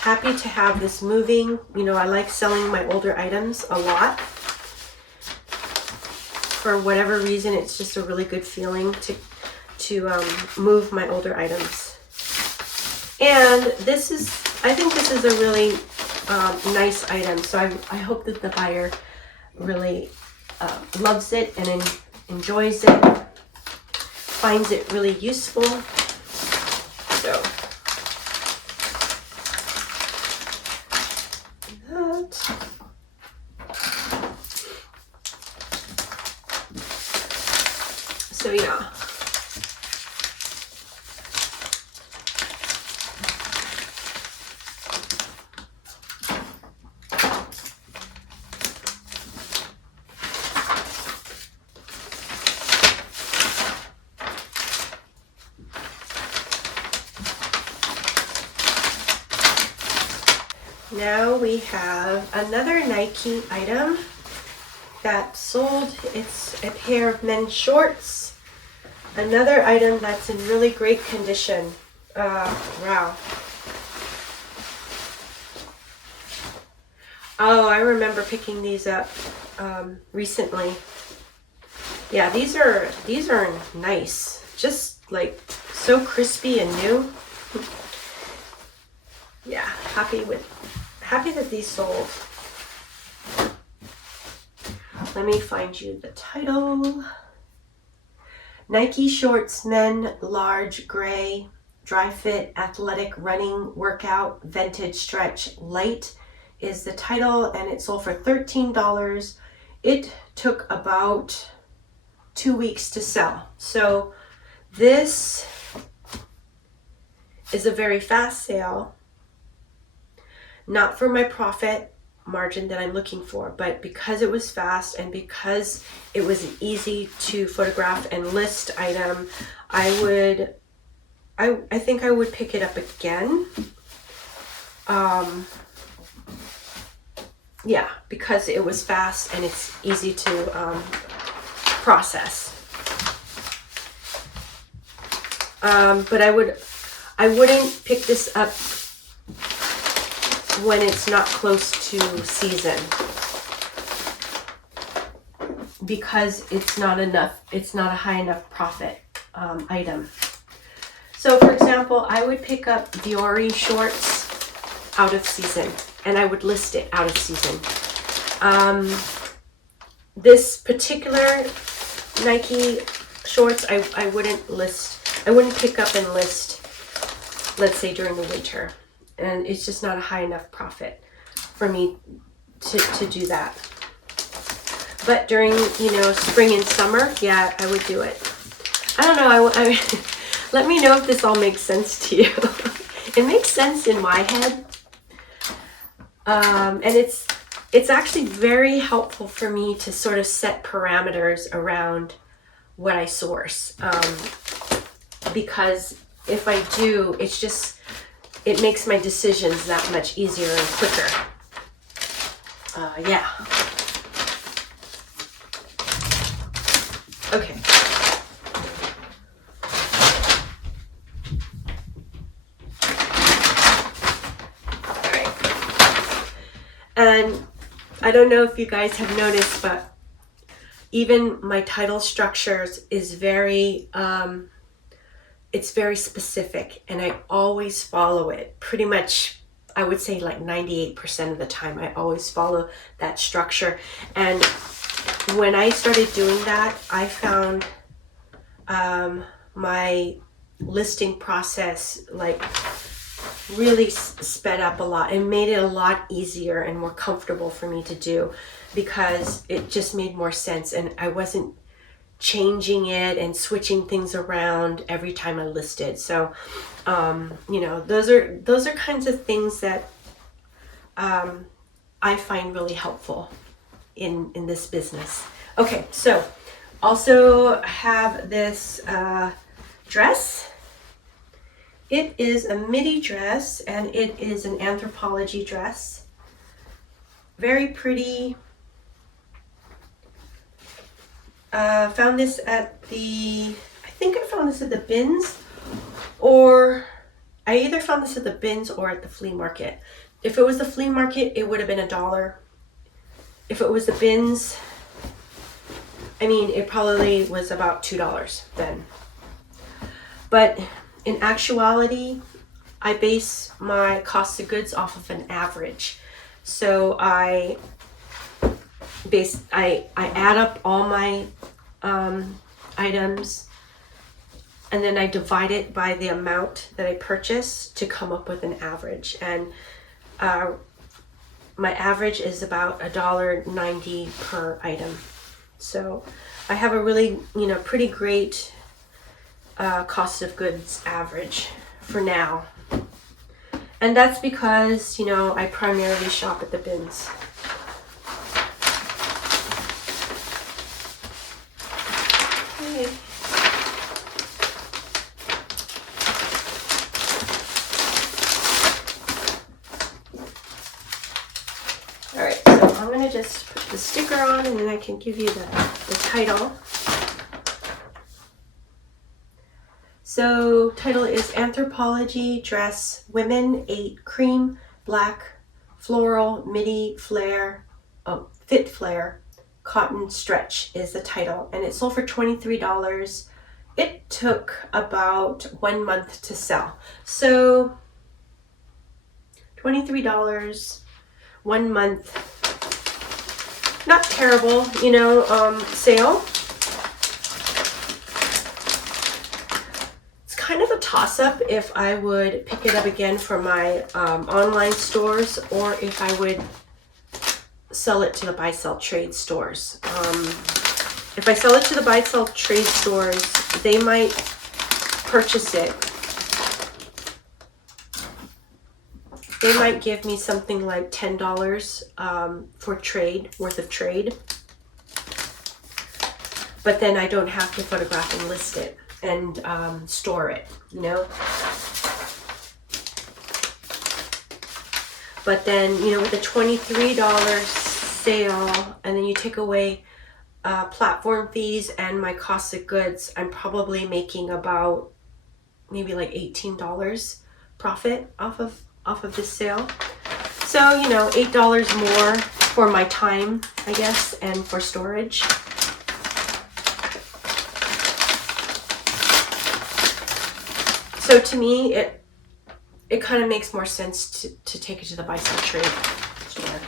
happy to have this moving. You know, I like selling my older items a lot. For whatever reason, it's just a really good feeling to move my older items. And I think this is a really nice item. So I hope that the buyer really loves it and enjoys it, finds it really useful. So that. So yeah. Now we have another Nike item that sold. It's a pair of men's shorts. Another item that's in really great condition. Wow. Oh, I remember picking these up recently. Yeah, these are nice. Just like so crispy and new. Yeah, happy that these sold. Let me find you the title. Nike shorts, men, large, gray, Dry Fit Athletic Running Workout Vintage Stretch Light is the title, and it sold for $13. It took about 2 weeks to sell. So this is a very fast sale, not for my profit margin that I'm looking for, but because it was fast and because it was an easy to photograph and list item, I think I would pick it up again. Yeah, because it was fast and it's easy to process. But I wouldn't pick this up when it's not close to season, because it's not a high enough profit item. So for example, I would pick up Diori shorts out of season, and I would list it out of season. This particular Nike shorts, I wouldn't pick up and list, let's say during the winter. And it's just not a high enough profit for me to do that. But during, spring and summer, yeah, I would do it. I don't know, let me know if this all makes sense to you. It makes sense in my head. And it's actually very helpful for me to sort of set parameters around what I source. Because if I do, it makes my decisions that much easier and quicker. Yeah. Okay. All right. And I don't know if you guys have noticed, but even my title structures is very, it's very specific, and I always follow it. Pretty much, I would say like 98% of the time, I always follow that structure. And when I started doing that, I found my listing process like really sped up a lot and made it a lot easier and more comfortable for me to do, because it just made more sense, and I wasn't changing it and switching things around every time I listed. So those are kinds of things that I find really helpful in this business. Okay, so also have this dress. It is a midi dress, and it is an Anthropologie dress. Very pretty. Found this at I think I found this at the bins, or I either found this at the bins or at the flea market. If it was the flea market, it would have been $1. If it was the bins, it probably was about $2 then. But in actuality, I base my cost of goods off of an average. So I add up all my items, and then I divide it by the amount that I purchase to come up with an average. And my average is about $1.90 per item. So I have a really, pretty great cost of goods average for now. And that's because, I primarily shop at the bins. Okay. All right, so I'm going to just put the sticker on, and then I can give you the title. So title is Anthropologie Dress Women 8 Cream Black Floral Midi Flare, Fit Flare Cotton Stretch is the title, and it sold for $23. It took about 1 month to sell. So $23, 1 month, not terrible, sale. Kind of a toss-up if I would pick it up again for my online stores, or if I would sell it to the buy-sell trade stores. If I sell it to the buy-sell trade stores, they might purchase it. They might give me something like $10 for trade, worth of trade. But then I don't have to photograph and list it and store it, you know. But then, you know, with a $23 sale, and then you take away platform fees and my cost of goods, I'm probably making about maybe like $18 profit off of this sale. So, you know, $8 more for my time, I guess, and for storage. So to me, it kind of makes more sense to take it to the buy-sell trade store.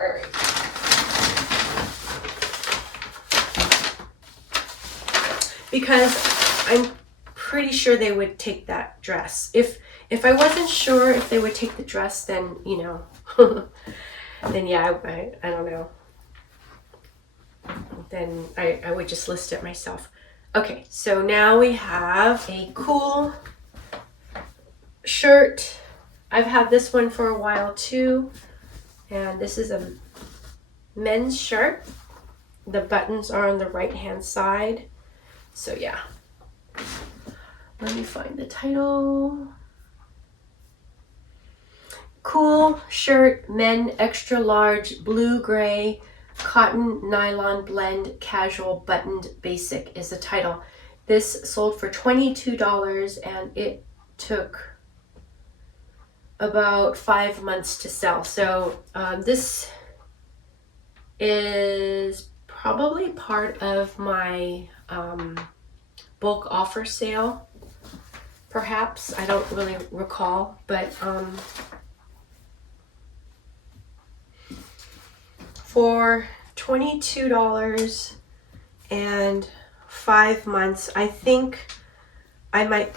All right. Because I'm pretty sure they would take that dress. If I wasn't sure if they would take the dress, then, you know, then yeah, I don't know. Then I would just list it myself. Okay, so now we have a cool shirt. I've had this one for a while too, and this is a men's shirt. The buttons are on the right hand side. So yeah, let me find the title. Cool shirt, men, extra large, blue gray, cotton nylon blend, casual buttoned basic is the title. This sold for $22 and it took about 5 months to sell. So this is probably part of my bulk offer sale, perhaps. I don't really recall, but for $22 and 5 months, I think I might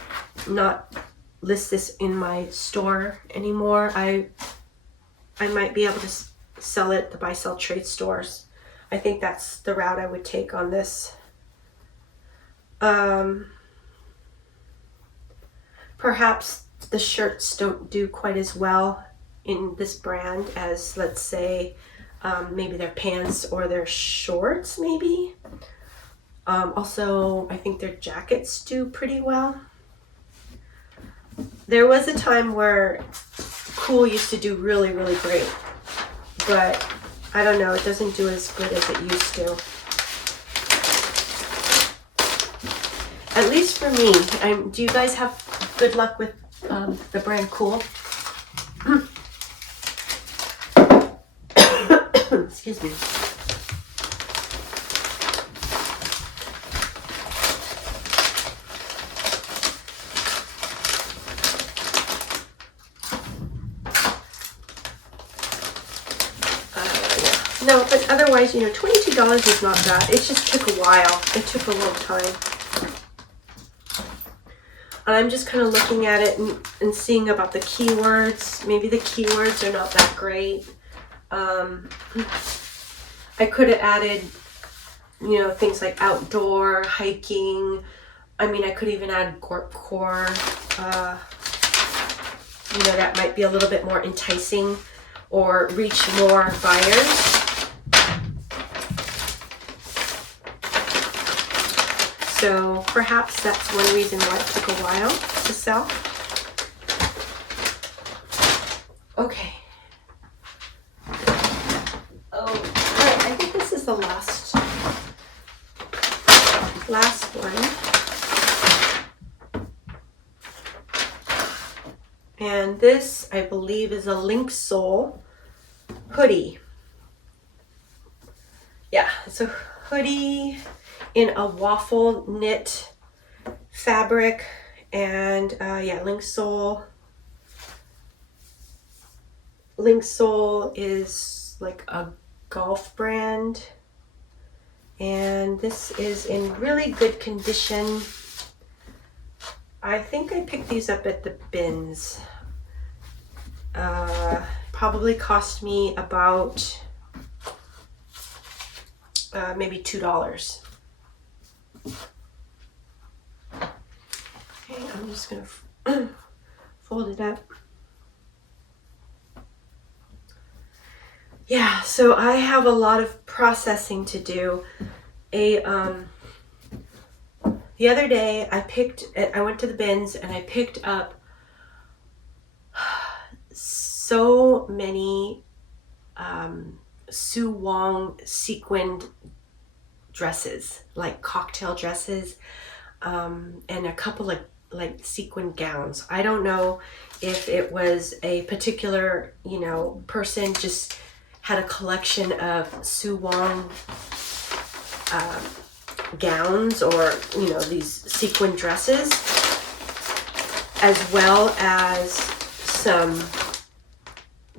not list this in my store anymore. I might be able to sell it at the buy-sell trade stores. I think that's the route I would take on this. Perhaps the shirts don't do quite as well in this brand as, let's say, maybe their pants or their shorts, maybe. Also, I think their jackets do pretty well. There was a time where Cool used to do really, really great, but I don't know, it doesn't do as good as it used to. At least for me. Do you guys have good luck with the brand Cool? Excuse me. No, but otherwise, you know, $22 is not bad. It just took a while. It took a long time. And I'm just kind of looking at it and seeing about the keywords. Maybe the keywords are not that great. I could have added, you know, things like outdoor, hiking. I mean, I could even add corpcore. You know, that might be a little bit more enticing or reach more buyers. So perhaps that's one reason why it took a while to sell. Okay. Oh, all right. I think this is the last one. And this, I believe, is a link sole hoodie. Yeah, it's a hoodie in a waffle knit fabric, and yeah, link sole. Link sole is like a golf brand, And this is in really good condition. I think I picked these up at the bins. Probably cost me about maybe $2. Okay, I'm just gonna fold it up. Yeah, so I have a lot of processing to do. The other day I went to the bins and I picked up so many Sue Wong sequined dresses, like cocktail dresses, and a couple of like sequin gowns. I don't know if it was a particular, person just had a collection of Sue Wong gowns, or these sequin dresses, as well as some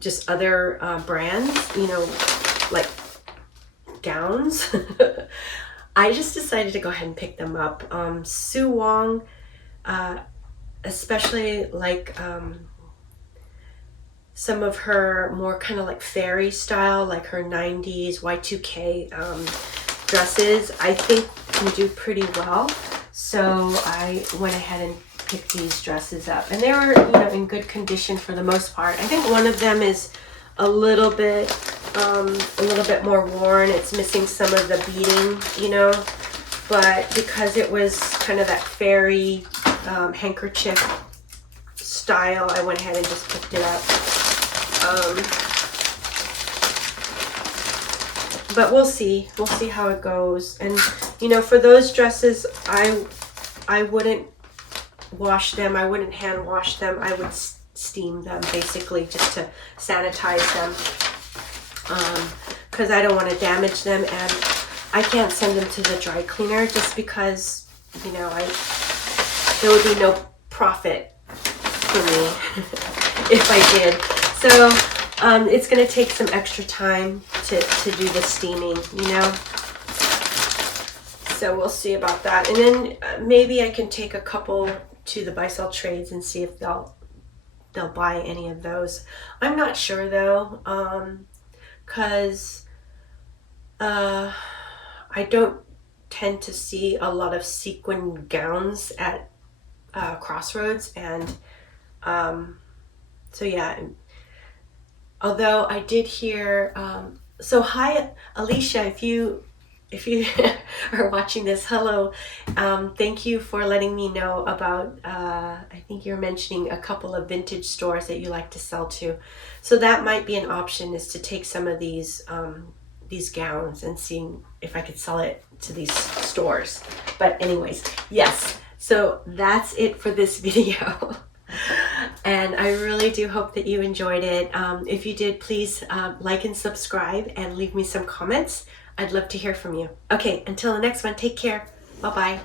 just other brands, like gowns. I just decided to go ahead and pick them up. Sue Wong, especially like some of her more kind of like fairy style, like her 90s Y2K dresses, I think can do pretty well. So I went ahead and picked these dresses up, and they were in good condition for the most part. I think one of them is a little bit more worn. It's missing some of the beading, but because it was kind of that fairy handkerchief style, I went ahead and just picked it up. But we'll see how it goes. And for those dresses, I wouldn't wash them. I wouldn't hand wash them. I would steam them, basically, just to sanitize them, because I don't want to damage them, and I can't send them to the dry cleaner just because there would be no profit for me if I did. So it's going to take some extra time to do the steaming, So we'll see about that. And then maybe I can take a couple to the buy-sell trades and see if they'll buy any of those. I'm not sure though, because I don't tend to see a lot of sequin gowns at Crossroads, and so yeah. Although I did hear, so hi Alicia, if you are watching this, hello. Thank you for letting me know about, I think you're mentioning a couple of vintage stores that you like to sell to. So that might be an option, is to take some of these gowns and seeing if I could sell it to these stores. But anyways, yes. So that's it for this video. And I really do hope that you enjoyed it. If you did, please like and subscribe and leave me some comments. I'd love to hear from you. Okay, until the next one, take care. Bye-bye.